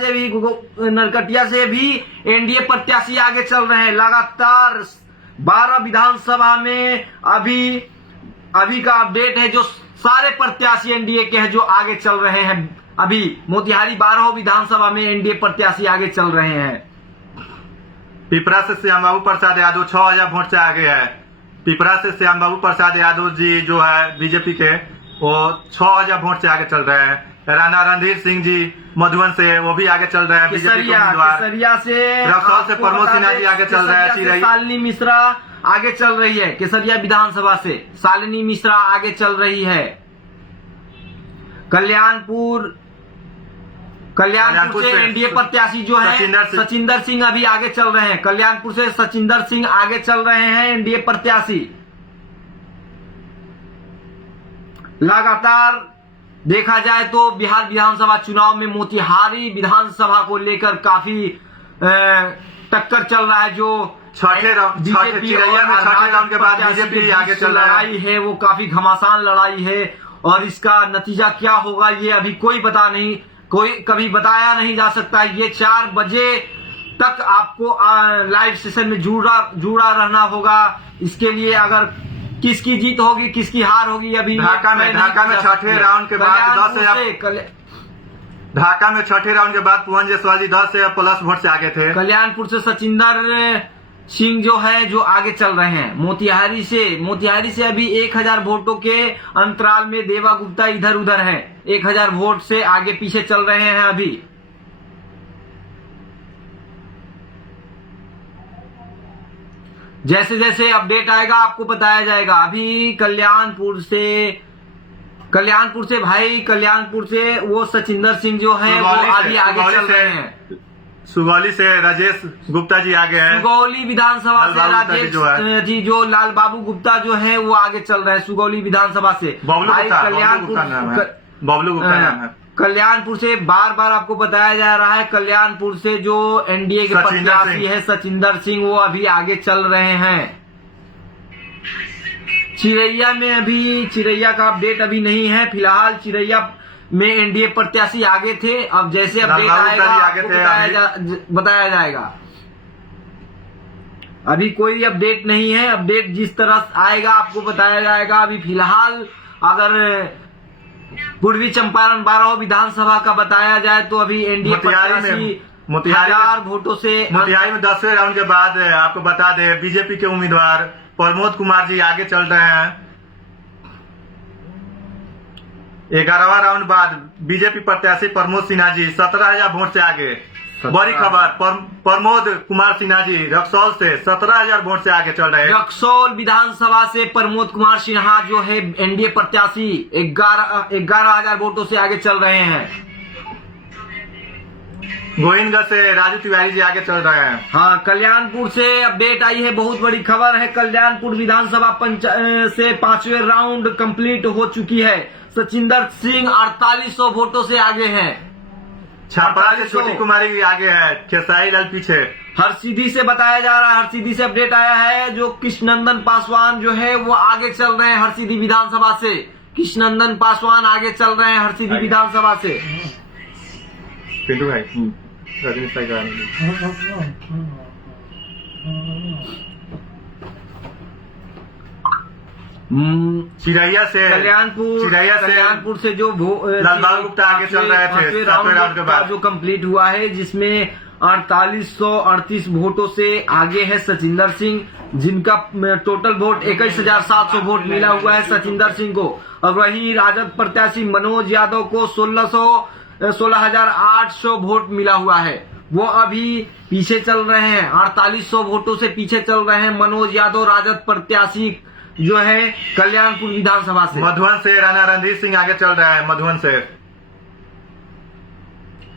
से भी एनडीए प्रत्याशी आगे चल रहे हैं। लगातार 12 विधानसभा में अभी का अपडेट है जो सारे प्रत्याशी एनडीए के हैं जो आगे चल रहे हैं। अभी मोतिहारी 12 विधानसभा में एनडीए प्रत्याशी आगे चल रहे हैं। पिपरा से श्याम बाबू प्रसाद यादव 6000 वोट से आगे है। पिपरा से श्याम बाबू प्रसाद यादव जी जो है बीजेपी के, वो 6000 वोट से आगे चल रहे हैं। राणा रणधीर सिंह जी मधुबन से वो भी आगे चल रहे हैं बीजेपी के उम्मीदवार। केसरिया से रक्सौल से प्रमोद सिन्हा जी आगे चल रहे हैं। शालिनी मिश्रा आगे चल रही है। केसरिया विधानसभा से शालिनी मिश्रा आगे चल रही है। कल्याणपुर से एनडीए प्रत्याशी जो है सचिंदर सिंह अभी आगे चल रहे हैं। कल्याणपुर से सचिंदर सिंह आगे चल रहे हैं एनडीए प्रत्याशी। लगातार देखा जाए तो बिहार विधानसभा चुनाव में मोतिहारी विधानसभा को लेकर काफी टक्कर चल रहा है। जो छठे राउंड के बाद बीजेपी आगे चल रहा है। लड़ाई है वो काफी घमासान लड़ाई है और इसका नतीजा क्या होगा ये अभी कोई कभी बताया नहीं जा सकता। ये 4 बजे तक आपको लाइव सेशन में जुड़ा रहना होगा। इसके लिए अगर किसकी जीत होगी किसकी हार होगी अभी ढाका में छठे राउंड के बाद 10 ढाका में छठे राउंड के बाद पवन जायसवाल जी 10+ वोट से आगे थे। कल्याणपुर से सचिंदर सिंह जो है जो आगे चल रहे हैं। मोतिहारी से अभी 1000 वोटों के अंतराल में देवा गुप्ता इधर उधर हैं। 1000 वोट से आगे पीछे चल रहे हैं अभी। जैसे जैसे अपडेट आएगा आपको बताया जाएगा। अभी कल्याणपुर से वो सचिंदर सिंह जो है वो अभी आगे चल रहे हैं। सुगौली से राजेश गुप्ता जी आगे हैं। सुगौली विधानसभा से राजेश जी जो लाल बाबू गुप्ता जो है वो आगे चल रहे हैं सुगौली विधानसभा से। बबलू गुप्ता नाम है। कल्याणपुर से बार आपको बताया जा रहा है। कल्याणपुर से जो एनडीए के प्रत्याशी है सचिंदर सिंह वो अभी आगे चल रहे हैं। चिरैया का अपडेट अभी नहीं है। फिलहाल चिरैया में एनडीए प्रत्याशी आगे थे। अब जैसे अपडेट आएगा आपको बताया जाएगा। अभी कोई अपडेट नहीं है। अपडेट जिस तरह आएगा आपको बताया जाएगा। अभी फिलहाल अगर पूर्वी चंपारण 12 विधानसभा का बताया जाए तो अभी एनडीए प्रत्याशी 1000 वोटों से मोतिहारी में 10वें राउंड के बाद आपको बता दें बीजेपी के उम्मीदवार प्रमोद कुमार जी आगे चल रहे हैं। 11वां राउंड बाद बीजेपी प्रत्याशी प्रमोद सिन्हा जी 17000 वोट से आगे। बड़ी खबर, प्रमोद कुमार सिन्हा जी रक्सौल से 17000 वोट से आगे चल रहे हैं। रक्सौल विधानसभा से प्रमोद कुमार सिन्हा जो है एनडीए प्रत्याशी 11000 वोटों से आगे चल रहे हैं। गोविंदगंज से राजू तिवारी जी आगे चल रहे हैं। हाँ, कल्याणपुर से अपडेट आई है, बहुत बड़ी खबर है। कल्याणपुर विधानसभा से 5वें राउंड कंप्लीट हो चुकी है। सचिंदर सिंह 4800 वोटों से आगे हैं। छापरा से छोटी कुमारी भी आगे है, खेसारी लाल पीछे। हरसिद्धि से बताया जा रहा है, हरसिद्धि से अपडेट आया है, जो कृष्णनंदन पासवान जो है वो आगे चल रहे हैं हरसिद्धि विधानसभा से। कृष्णनंदन पासवान आगे चल रहे हैं हरसिद्धि विधानसभा से। पिंटू भाई रजनीश भाई का चिरैया से कल्याणपुर से जो लालबाग गुप्ता आगे चल रहे थे 7वें राउंड के बाद, जो कंप्लीट हुआ है, जिसमें 4838 वोटों से आगे है सचिंदर सिंह, जिनका टोटल वोट 21,700 वोट मिला हुआ है सचिंदर सिंह को। और वहीं राजद प्रत्याशी मनोज यादव को 16,800 वोट मिला हुआ है। वो अभी पीछे चल रहे हैं, 4800 वोटों से पीछे चल रहे हैं मनोज यादव, राजद प्रत्याशी जो है कल्याणपुर विधानसभा से। मधुबन से राणा रणधीर सिंह आगे चल रहा है। मधुबन से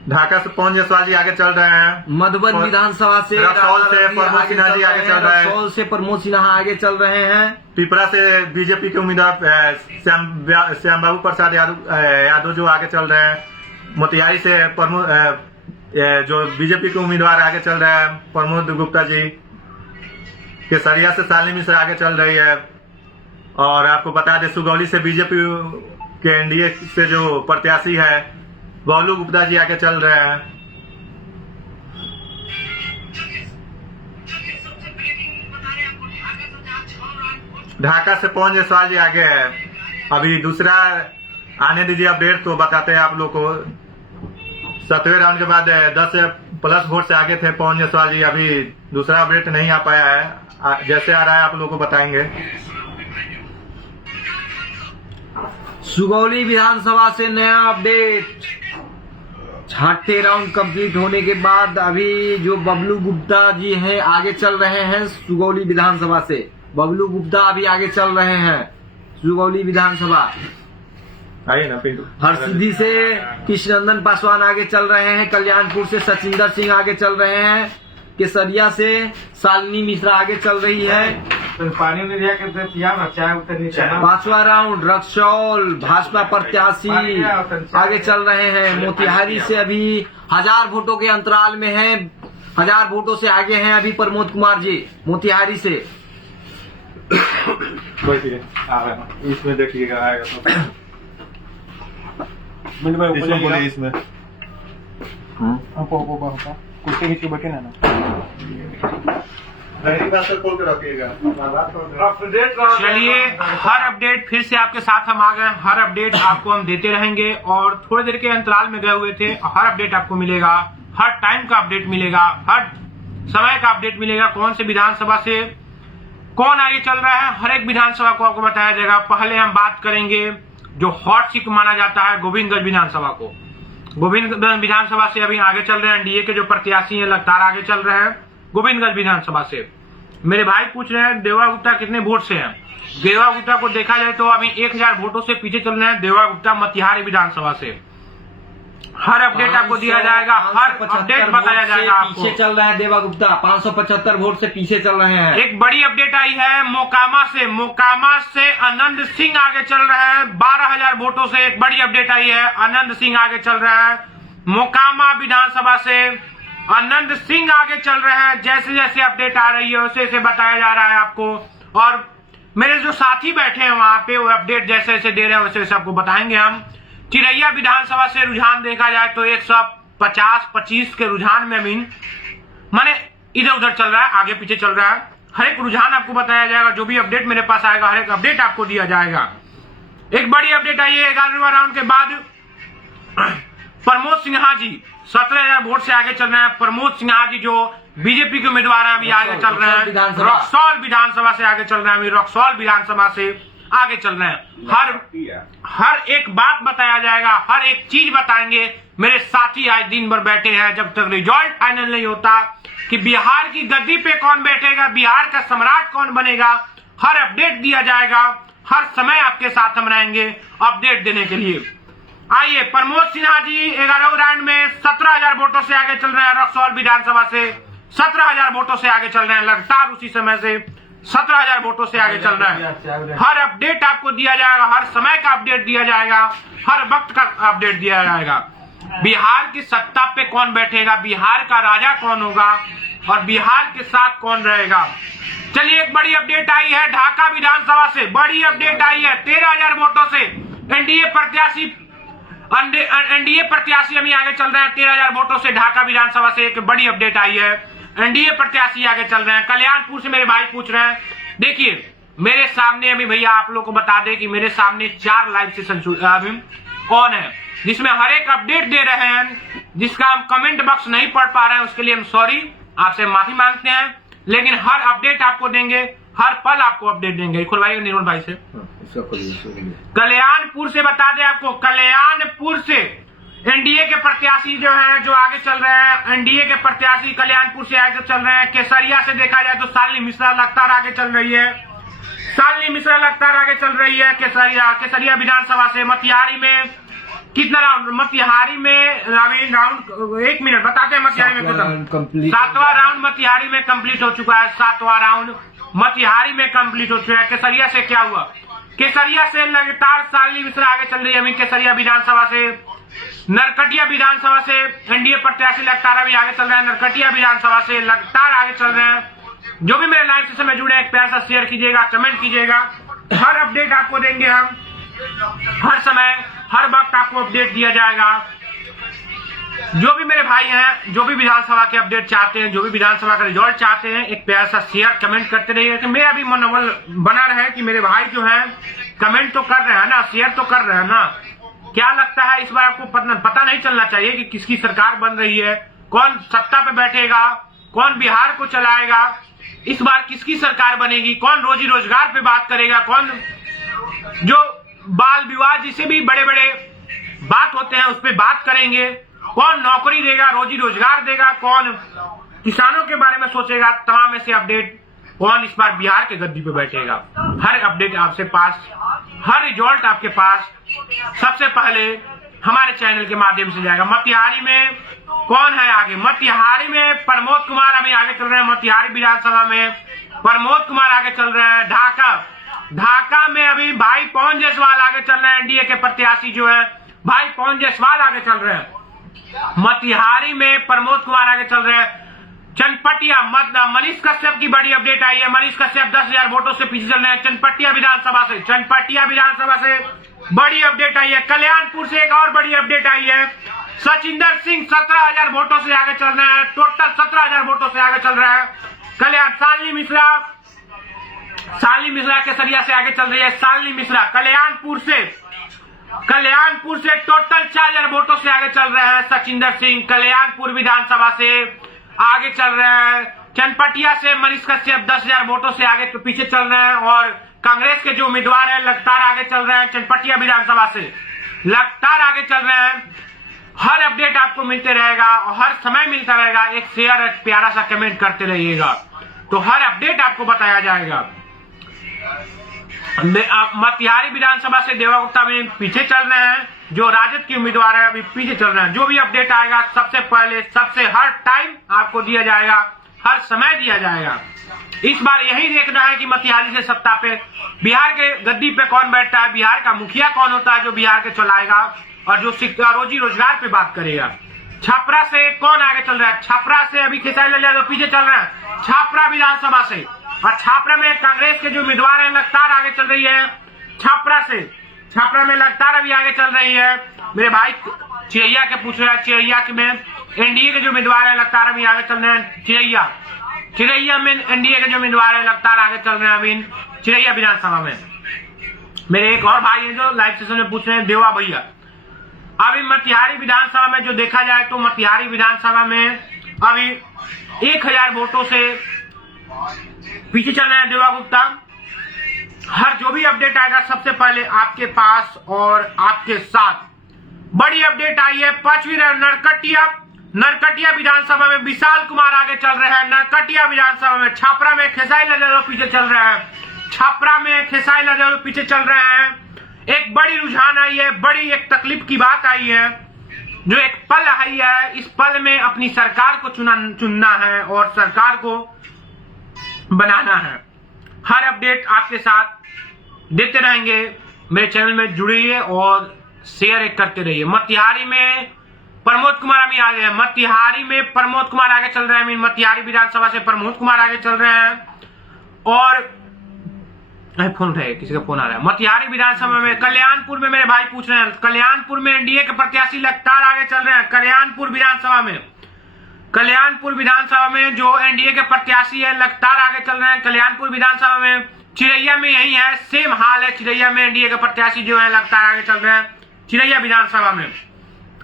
ढाका से पवन जायसवाल जी आगे चल रहे हैं। मधुबन विधानसभा से रक्सौल से प्रमोद सिन्हा जी आगे चल रहे हैं। रक्सौल से प्रमोद सिन्हा आगे चल रहे हैं। पिपरा से बीजेपी के उम्मीदवार श्याम बाबू प्रसाद यादव जो आगे चल रहे हैं। मोतिहारी से जो बीजेपी के उम्मीदवार आगे चल रहे हैं प्रमोद गुप्ता जी। केसरिया से शालिनी मिश्र आगे चल रही है। और आपको बता दें सुगौली से बीजेपी के एनडीए से जो प्रत्याशी है बबलू गुप्ता जी आगे चल रहे हैं। ढाका से पवन जायसवाल जी आगे है। अभी दूसरा आने दीजिए अपडेट तो बताते हैं आप लोग को। 7वें राउंड के बाद 10+ वोट से आगे थे पवन जायसवाल जी। अभी दूसरा अपडेट नहीं आ पाया है, जैसे आ रहा है आप लोग को बताएंगे। सुगौली विधानसभा से नया अपडेट। 6ठे राउंड कंप्लीट होने के बाद अभी जो बबलू गुप्ता जी हैं आगे चल रहे हैं सुगौली विधानसभा से। बबलू गुप्ता अभी आगे चल रहे हैं सुगौली विधानसभा। आइए ना पिंटू। हरसिद्धि से कृष्णनंदन पासवान आगे चल रहे हैं। कल्याणपुर से सचिंदर सिंह आगे चल रहे हैं। केसरिया से शालिनी मिश्रा आगे चल रही है। पानी नहीं दिया करते पिया ना, चाय उतरनी चाहिए। 5वां राउंड रक्सौल भाजपा प्रत्याशी आगे चल रहे हैं। मोतिहारी से अभी 1000 वोटों के अंतराल में है, 1000 वोटों से आगे हैं अभी प्रमोद कुमार जी मोतिहारी से। इसमें देखिएगा आएगा तो इसमें कुर्सी खींच के बैठे ना चलिए, हर अपडेट फिर से आपके साथ हम आ गए। हर अपडेट आपको हम देते रहेंगे और थोड़ी देर के अंतराल में गए हुए थे। हर अपडेट आपको मिलेगा, हर टाइम का अपडेट मिलेगा, हर समय का अपडेट मिलेगा। कौन से विधानसभा से कौन आगे चल रहा है, हर एक विधानसभा को आपको बताया जाएगा। पहले हम बात करेंगे जो हॉट सीट माना जाता है गोविंदगंज विधानसभा को। गोविंदगंज विधानसभा से अभी आगे चल रहे हैं एनडीए के जो प्रत्याशी हैं लगातार आगे चल रहे हैं गोविंदगंज विधानसभा से। मेरे भाई पूछ रहे हैं देवा गुप्ता कितने वोट से हैं। देवा गुप्ता को देखा जाए तो अभी 1000 वोटों से पीछे चल रहे हैं देवा गुप्ता मोतिहारी विधानसभा से। हर अपडेट आपको दिया जाएगा, हर अपडेट बताया जाएगा आपको। पीछे चल रहे हैं देवा गुप्ता, 575 वोट से पीछे चल रहे हैं। एक बड़ी अपडेट आई है मोकामा से आनंद सिंह आगे चल रहे हैं 12000 वोटों से। एक बड़ी अपडेट आई है, आनंद सिंह आगे चल रहे हैं मोकामा विधानसभा से। आनंद सिंह आगे चल रहे हैं। जैसे जैसे अपडेट आ रही है वैसे वैसे बताया जा रहा है आपको। और मेरे जो साथी बैठे हैं वहां पे वो अपडेट जैसे जैसे दे रहे हैं वैसे वैसे आपको बताएंगे हम। चिरैया विधानसभा से रुझान देखा जाए तो 150-25 के रुझान में अमीन माने इधर उधर चल रहा है, आगे पीछे चल रहा है। हर एक रुझान आपको बताया जाएगा, जो भी अपडेट मेरे पास आएगा हर एक अपडेट आपको दिया जाएगा। एक बड़ी अपडेट आई है 11वें राउंड के बाद प्रमोद सिन्हा जी 17,000 वोट से आगे चल रहे हैं। प्रमोद सिन्हा जी जो बीजेपी के उम्मीदवार हैं अभी आगे चल रहे हैं। रक्सौल विधानसभा से आगे चल रहे हैं, अभी रक्सौल विधानसभा से आगे चल रहे हैं। हर एक बात बताया जाएगा, हर एक चीज बताएंगे। मेरे साथी आज दिन भर बैठे हैं, जब तक रिजल्ट फाइनल नहीं होता कि बिहार की गद्दी पे कौन बैठेगा, बिहार का सम्राट कौन बनेगा, हर अपडेट दिया जाएगा। हर समय आपके साथ हम रहेंगे अपडेट देने के लिए। आइए, प्रमोद सिन्हा जी 11वें राउंड में 17,000 वोटों से आगे चल रहे हैं। रक्सौल विधानसभा से 17,000 वोटों से आगे चल रहे हैं। लगातार उसी समय से 17,000 वोटों से आगे चल रहे हैं। हर अपडेट आपको दिया जाएगा, हर समय का अपडेट दिया जाएगा, हर वक्त का अपडेट दिया जाएगा। बिहार की सत्ता पे कौन बैठेगा, बिहार का राजा कौन होगा और बिहार के साथ कौन रहेगा। चलिए, एक बड़ी अपडेट आई है ढाका विधानसभा से। बड़ी अपडेट आई है 13,000 वोटों से एनडीए प्रत्याशी अभी आगे चल रहे हैं। 13,000 वोटों से ढाका विधानसभा से एक बड़ी अपडेट आई है। एनडीए प्रत्याशी आगे चल रहे हैं। कल्याणपुर से मेरे भाई पूछ रहे हैं। देखिए, मेरे सामने अभी भैया आप लोग को बता दें कि मेरे सामने 4 लाइव सेशन अभी ऑन है, जिसमें हर एक अपडेट दे रहे हैं। जिसका हम कमेंट बॉक्स नहीं पढ़ पा रहे हैं उसके लिए हम सॉरी, आपसे माफी मांगते हैं। लेकिन हर अपडेट आपको देंगे, हर पल आपको अपडेट देंगे। खुलवाइए निर्मल भाई से। कल्याणपुर से बता दें आपको, कल्याणपुर से एनडीए के प्रत्याशी जो हैं, जो आगे चल रहे हैं, एनडीए के प्रत्याशी कल्याणपुर से आगे चल रहे हैं। केसरिया से देखा जाए तो शालिनी मिश्रा लगातार आगे चल रही है। शालिनी मिश्रा लगातार आगे चल रही है केसरिया विधानसभा से। मोतिहारी में कितना राउंड, मोतिहारी में अभी राउंड 1 मिनट बताते हैं। मोतिहारी में 7वां राउंड मोतिहारी में कंप्लीट हो चुका है। 7वां राउंड मोतिहारी में कंप्लीट हो चुका है। केसरिया से क्या हुआ, केसरिया से लगातार शालिनी मिश्रा आगे चल रही है। अभी केसरिया विधानसभा से, नरकटिया विधानसभा से एनडीए प्रत्याशी लगातार अभी आगे चल रहे हैं। नरकटिया विधानसभा से लगातार आगे चल रहे हैं। जो भी मेरे लाइव सेशन में जुड़े हैं, एक प्यार सा शेयर कीजिएगा, कमेंट कीजिएगा। हर अपडेट आपको देंगे हम, हर समय हर वक्त आपको अपडेट दिया जाएगा। जो भी मेरे भाई हैं, जो भी विधानसभा के अपडेट चाहते हैं, जो भी विधानसभा का रिजल्ट चाहते हैं, एक प्यार सा शेयर कमेंट करते रहिए कि मेरा भी मनोबल बना रहे कि मेरे भाई जो हैं कमेंट तो कर रहे हैं ना, शेयर तो कर रहे हैं ना। क्या लगता है इस बार आपको पता नहीं चलना चाहिए कि किसकी सरकार बन रही है, कौन सत्ता पे बैठेगा, कौन बिहार को चलाएगा, इस बार किसकी सरकार बनेगी, कौन रोजी रोजगार पे बात करेगा, कौन जो बाल विवाह जिसे भी बड़े बड़े बात होते हैं उस पर बात करेंगे, कौन नौकरी देगा, रोजी रोजगार देगा, कौन किसानों के बारे में सोचेगा। तमाम ऐसे अपडेट, कौन इस बार बिहार के गद्दी पे बैठेगा, हर अपडेट आपसे पास, हर रिजल्ट आपके पास सबसे पहले हमारे चैनल के माध्यम से जाएगा। मोतिहारी में कौन है आगे, मोतिहारी में प्रमोद कुमार अभी आगे चल रहे हैं। मोतिहारी विधानसभा में प्रमोद कुमार आगे चल रहे हैं। ढाका में अभी भाई पवन जायसवाल आगे चल रहे हैं। एनडीए के प्रत्याशी जो है भाई पवन जायसवाल आगे चल रहे हैं। मोतिहारी में प्रमोद कुमार आगे चल रहे हैं। चनपटिया मनीष कश्यप की बड़ी अपडेट आई है। मनीष कश्यप 10,000 वोटों से पीछे चल रहे हैं। चनपटिया विधानसभा से बड़ी अपडेट आई है। कल्याणपुर से एक और बड़ी अपडेट आई है। सचिंदर सिंह 17,000 वोटों से आगे चल रहे हैं। टोटल 17,000 वोटों से आगे चल रहे हैं। शालिनी मिश्रा केसरिया से आगे चल रही है। शालिनी मिश्रा कल्याणपुर से टोटल 4,000 वोटों से आगे चल रहे हैं। सचिंदर सिंह कल्याणपुर विधानसभा से आगे चल रहे हैं। चनपटिया से मनीष कश्यप 10,000 वोटों से आगे तो पीछे चल रहे हैं और कांग्रेस के जो उम्मीदवार हैं लगातार आगे चल रहे हैं। चनपटिया विधानसभा से लगातार आगे चल रहे हैं। हर अपडेट आपको मिलते रहेगा और हर समय मिलता रहेगा। एक शेयर, एक प्यारा सा कमेंट करते रहिएगा तो हर अपडेट आपको बताया जाएगा। मोतिहारी विधानसभा से देवा गुप्ता में पीछे चल रहे हैं। जो राजद के उम्मीदवार है अभी पीछे चल रहे हैं। जो भी अपडेट आएगा सबसे पहले, सबसे हर टाइम आपको दिया जाएगा, हर समय दिया जाएगा। इस बार यही देखना है कि मोतिहारी से सत्ता पे, बिहार के गद्दी पे कौन बैठता है, बिहार का मुखिया कौन होता है जो बिहार के चलाएगा और जो रोजी रोजगार पे बात करेगा। छपरा से कौन आगे चल रहा है, छपरा से अभी खेसारी लाल यादव पीछे चल रहे हैं। छपरा विधानसभा से, और छपरा में कांग्रेस के जो उम्मीदवार है लगातार आगे चल रही है। छपरा में लगातार अभी आगे चल रही है। मेरे भाई चिरैया के पूछ रहे हैं, चिरैया में एनडीए के जो उम्मीदवार है लगातार अभी आगे चल रहे हैं। चिरैया में एनडीए के जो उम्मीदवार है लगातार आगे चल रहे हैं अभी चिरैया विधानसभा में। मेरे एक और भाई है जो लाइव सेशन में पूछ रहे हैं, देवा भैया। अभी मोतिहारी विधानसभा में जो देखा जाए तो मोतिहारी विधानसभा में अभी 1,000 वोटों से पीछे चल रहे हैं देवा गुप्ता। हर जो भी अपडेट आएगा सबसे पहले आपके पास और आपके साथ। बड़ी अपडेट आई है 5वीं नरकटिया विधानसभा में विशाल कुमार आगे चल रहे हैं। नरकटिया विधानसभा में छपरा में खेसारी लाल यादव पीछे चल रहे हैं। छपरा में खेसारी लाल यादव पीछे चल रहे हैं। एक बड़ी रुझान आई है, बड़ी एक तकलीफ की बात आई है, जो एक पल आई है। इस पल में अपनी सरकार को चुनना है और सरकार को बनाना है। हर अपडेट आपके साथ देते रहेंगे। मेरे चैनल में जुड़िए और शेयर करते रहिए। मोतिहारी में प्रमोद कुमार अभी आगे हैं। मोतिहारी में प्रमोद कुमार आगे चल रहे हैं। मोतिहारी विधानसभा से प्रमोद कुमार आगे चल रहे हैं। और फोन उठाइए, किसी का फोन आ रहा है। मोतिहारी विधानसभा में कल्याणपुर में मेरे भाई पूछ रहे हैं, कल्याणपुर में एनडीए के प्रत्याशी लगातार आगे चल रहे हैं। कल्याणपुर विधानसभा में जो एनडीए के प्रत्याशी है लगातार आगे चल रहे हैं। कल्याणपुर विधानसभा में, चिरैया में यही है, सेम हाल है। चिरैया में एनडीए के प्रत्याशी जो है लगातार आगे चल रहे हैं। चिरैया विधानसभा में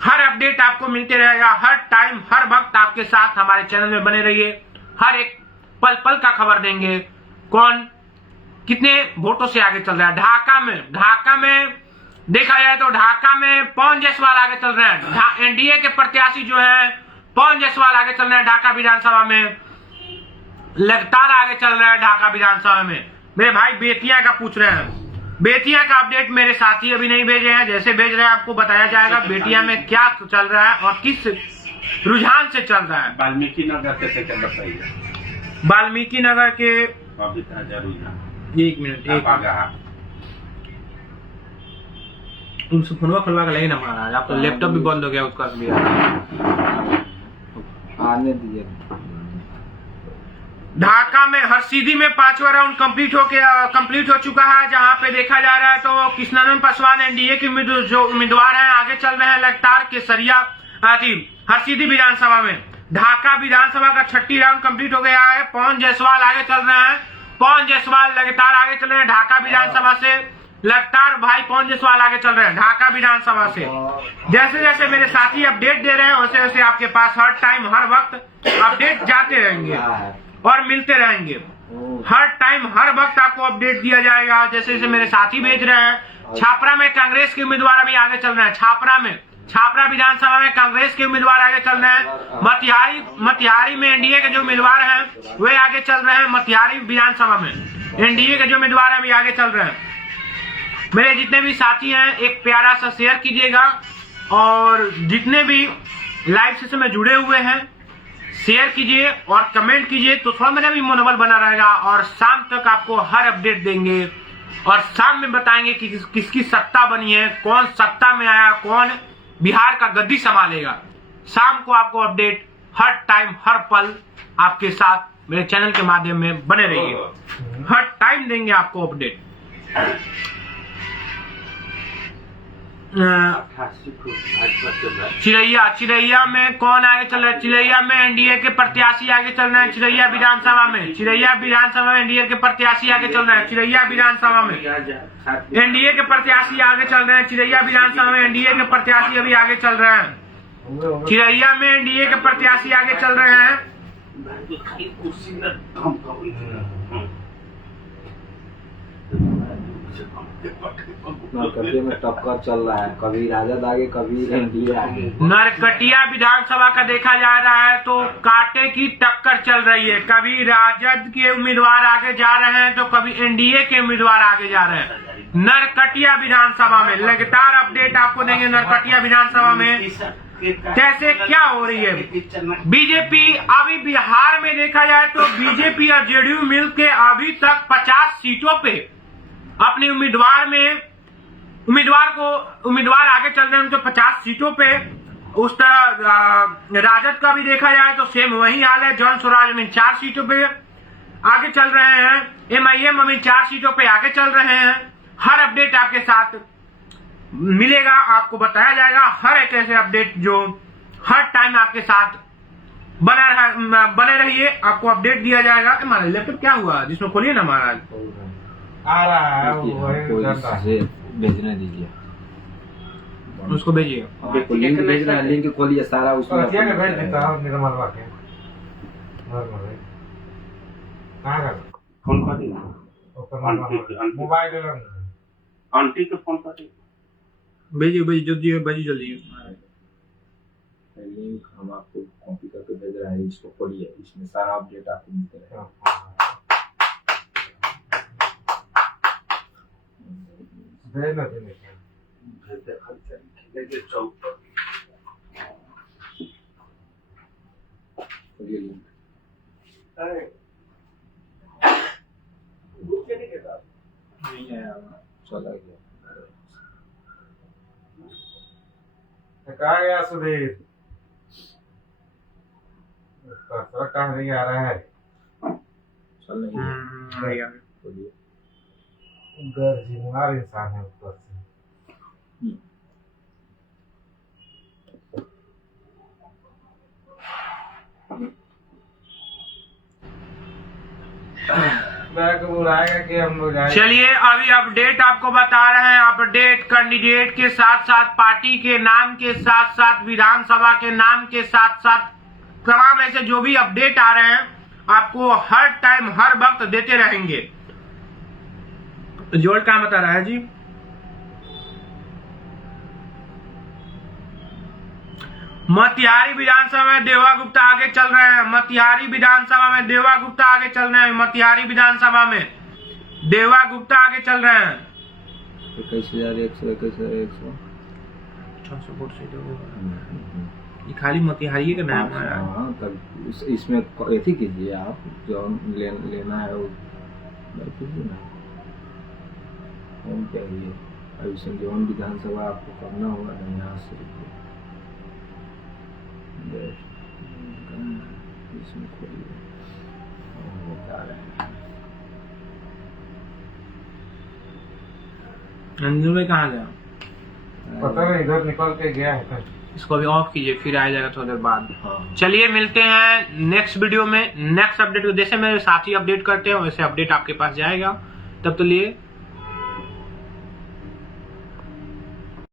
हर अपडेट आपको मिलते रहेगा। हर टाइम हर वक्त आपके साथ हमारे चैनल में बने रहिए। हर एक पल पल का खबर देंगे। कौन कितने वोटों से आगे चल रहा है। ढाका में देखा जाए तो ढाका में पवन जायसवाल आगे चल रहे हैं। एनडीए के प्रत्याशी जो है पवन जायसवाल आगे चल रहे हैं। ढाका विधानसभा में लगातार आगे चल रहा है। ढाका विधानसभा में मेरे भाई बेतिया का पूछ रहे हैं। बेतिया का अपडेट मेरे साथी अभी नहीं भेजे हैं। जैसे भेज रहे हैं आपको बताया जाएगा बेतिया में क्या चल रहा है और किस रुझान से चल रहा है। वाल्मीकि नगर कैसे क्या बताइए। वाल्मीकि नगर के रुझान, एक मिनट तुमसे फोनवा खुलवा के लगे ना महाराज। आपका लैपटॉप भी बंद हो गया उसका भी। आने दीजिए। ढाका में हरसिद्धि में 5वां राउंड कंप्लीट हो चुका है। जहां पे देखा जा रहा है तो कृष्णानंद पासवान एनडीए के जो उम्मीदवार हैं आगे चल रहे हैं लगातार। केसरिया हरसिद्धि विधानसभा में ढाका विधानसभा का 6ठी राउंड कंप्लीट हो गया है। पवन जायसवाल आगे चल रहे हैं। पवन जायसवाल लगातार आगे चल रहे हैं। ढाका विधानसभा से लगातार भाई पवन जायसवाल आगे चल रहे हैं। ढाका विधानसभा से जैसे जैसे मेरे साथी अपडेट दे रहे हैं वैसे वैसे आपके पास हर टाइम हर वक्त अपडेट जाते रहेंगे और मिलते रहेंगे। हर टाइम हर वक्त आपको अपडेट दिया जाएगा जैसे जैसे मेरे साथी भेज रहे हैं। छापरा में कांग्रेस के उम्मीदवार अभी आगे चल रहे हैं। छापरा विधानसभा में कांग्रेस के उम्मीदवार आगे चल रहे हैं। मोतिहारी में एनडीए के जो उम्मीदवार हैं वे आगे चल रहे हैं। मोतिहारी विधानसभा में एनडीए के जो उम्मीदवार हैं अभी आगे चल रहे हैं। मेरे जितने भी साथी हैं एक प्यारा सा शेयर कीजिएगा और जितने भी लाइव सेशन में जुड़े हुए हैं शेयर कीजिए और कमेंट कीजिए तो थोड़ा मेरा भी मनोबल बना रहेगा। और शाम तक आपको हर अपडेट देंगे और शाम में बताएंगे कि किसकी सत्ता बनी है, कौन सत्ता में आया, कौन बिहार का गद्दी संभालेगा। शाम को आपको अपडेट हर टाइम हर पल आपके साथ मेरे चैनल के माध्यम में बने रहिए। हर टाइम देंगे आपको अपडेट। चिरैया में कौन आगे चल रहा है। चिरैया में एनडीए के प्रत्याशी आगे चल रहे हैं। चिरैया विधानसभा में एनडीए के प्रत्याशी आगे चल रहे हैं। चिरैया विधानसभा में एनडीए के प्रत्याशी आगे चल रहे हैं। चिरैया विधानसभा में एनडीए के प्रत्याशी अभी आगे चल रहे हैं। चिरैया में एनडीए के प्रत्याशी आगे चल रहे हैं। नरकटिया में टक्कर चल रहा है, कभी राजद आगे कभी एनडीए आगे। नरकटिया विधानसभा का देखा जा रहा है तो कांटे की टक्कर चल रही है। कभी राजद के उम्मीदवार आगे जा रहे हैं तो कभी एनडीए के उम्मीदवार आगे जा रहे हैं। नरकटिया विधानसभा में लगातार अपडेट आपको देंगे। नरकटिया विधानसभा में कैसे क्या हो रही है। बीजेपी अभी बिहार में देखा जाए तो बीजेपी और जेडीयू मिलकर अभी तक 50 सीटों पे अपने उम्मीदवार आगे चल रहे हैं उनके 50 सीटों पे। उस तरह राजद का भी देखा जाए तो सेम वही हाल है। जन स्वराज में 4 सीटों पे आगे चल रहे हैं। एमआईएम अभी 4 सीटों पे आगे चल रहे हैं। हर अपडेट आपके साथ मिलेगा, आपको बताया जाएगा। हर एक ऐसे अपडेट जो हर टाइम आपके साथ बने रहिए, आपको अपडेट दिया जाएगा। महाराज लैपटॉप क्या हुआ जिसमें खोलिए ना महाराज। आ रहा है भेजने दीजिए, उसको भेजिए। लिंक भेजना है, लिंक खोलिए सारा उसमें भेज देता हूँ निर्मलवा के। फोन कर दी मोबाइल आंटी के फोन कर दी। भेजिए जल्दी। लिंक हम आपको कॉपी करके भेज रहे हैं, इसको खोलिए, इसमें सारा अपडेट आपको मिलते रहेगा। देना देना चौक पर चला गया। कहा गया सुधीर? कहा नहीं आ रहा है? चल नहीं गया। बोलिए। गर्जिनवार इंसान है ऊपर से। बुलाएगा कि हम लोग जाएंगे? चलिए अभी अपडेट आपको बता रहे हैं। अपडेट कैंडिडेट के साथ साथ पार्टी के नाम के साथ साथ विधानसभा के नाम के साथ साथ तमाम ऐसे जो भी अपडेट आ रहे हैं आपको हर टाइम हर वक्त देते रहेंगे। रिजल्ट क्या बता रहा है जी? मोतिहारी विधानसभा में देवा गुप्ता आगे चल रहे हैं। मोतिहारी विधानसभा में देवा गुप्ता आगे चल रहे हैं। मोतिहारी विधानसभा में देवा गुप्ता आगे चल रहे हैं। 21,100 वोट से ये खाली मोतिहारी का नाम है। हाँ, तब इसमें ऐसी कीजिए आप जो लेना है वो कीजिए ना। हम चाहिए अभी संजौन विधानसभा आपको करना होगा ना यहाँ से इसमें खोलिए बता रहे हैं। अंजू में कहाँ गया? पता नहीं, इधर निकल के गया है। इसको अभी ऑफ कीजिए फिर आ जाएगा थोड़ी देर बाद। हाँ। चलिए मिलते हैं नेक्स्ट वीडियो में नेक्स्ट अपडेट। जैसे मेरे साथी अपडेट करते हैं वैसे अपडेट आपके पास जाएगा। तब तो लिए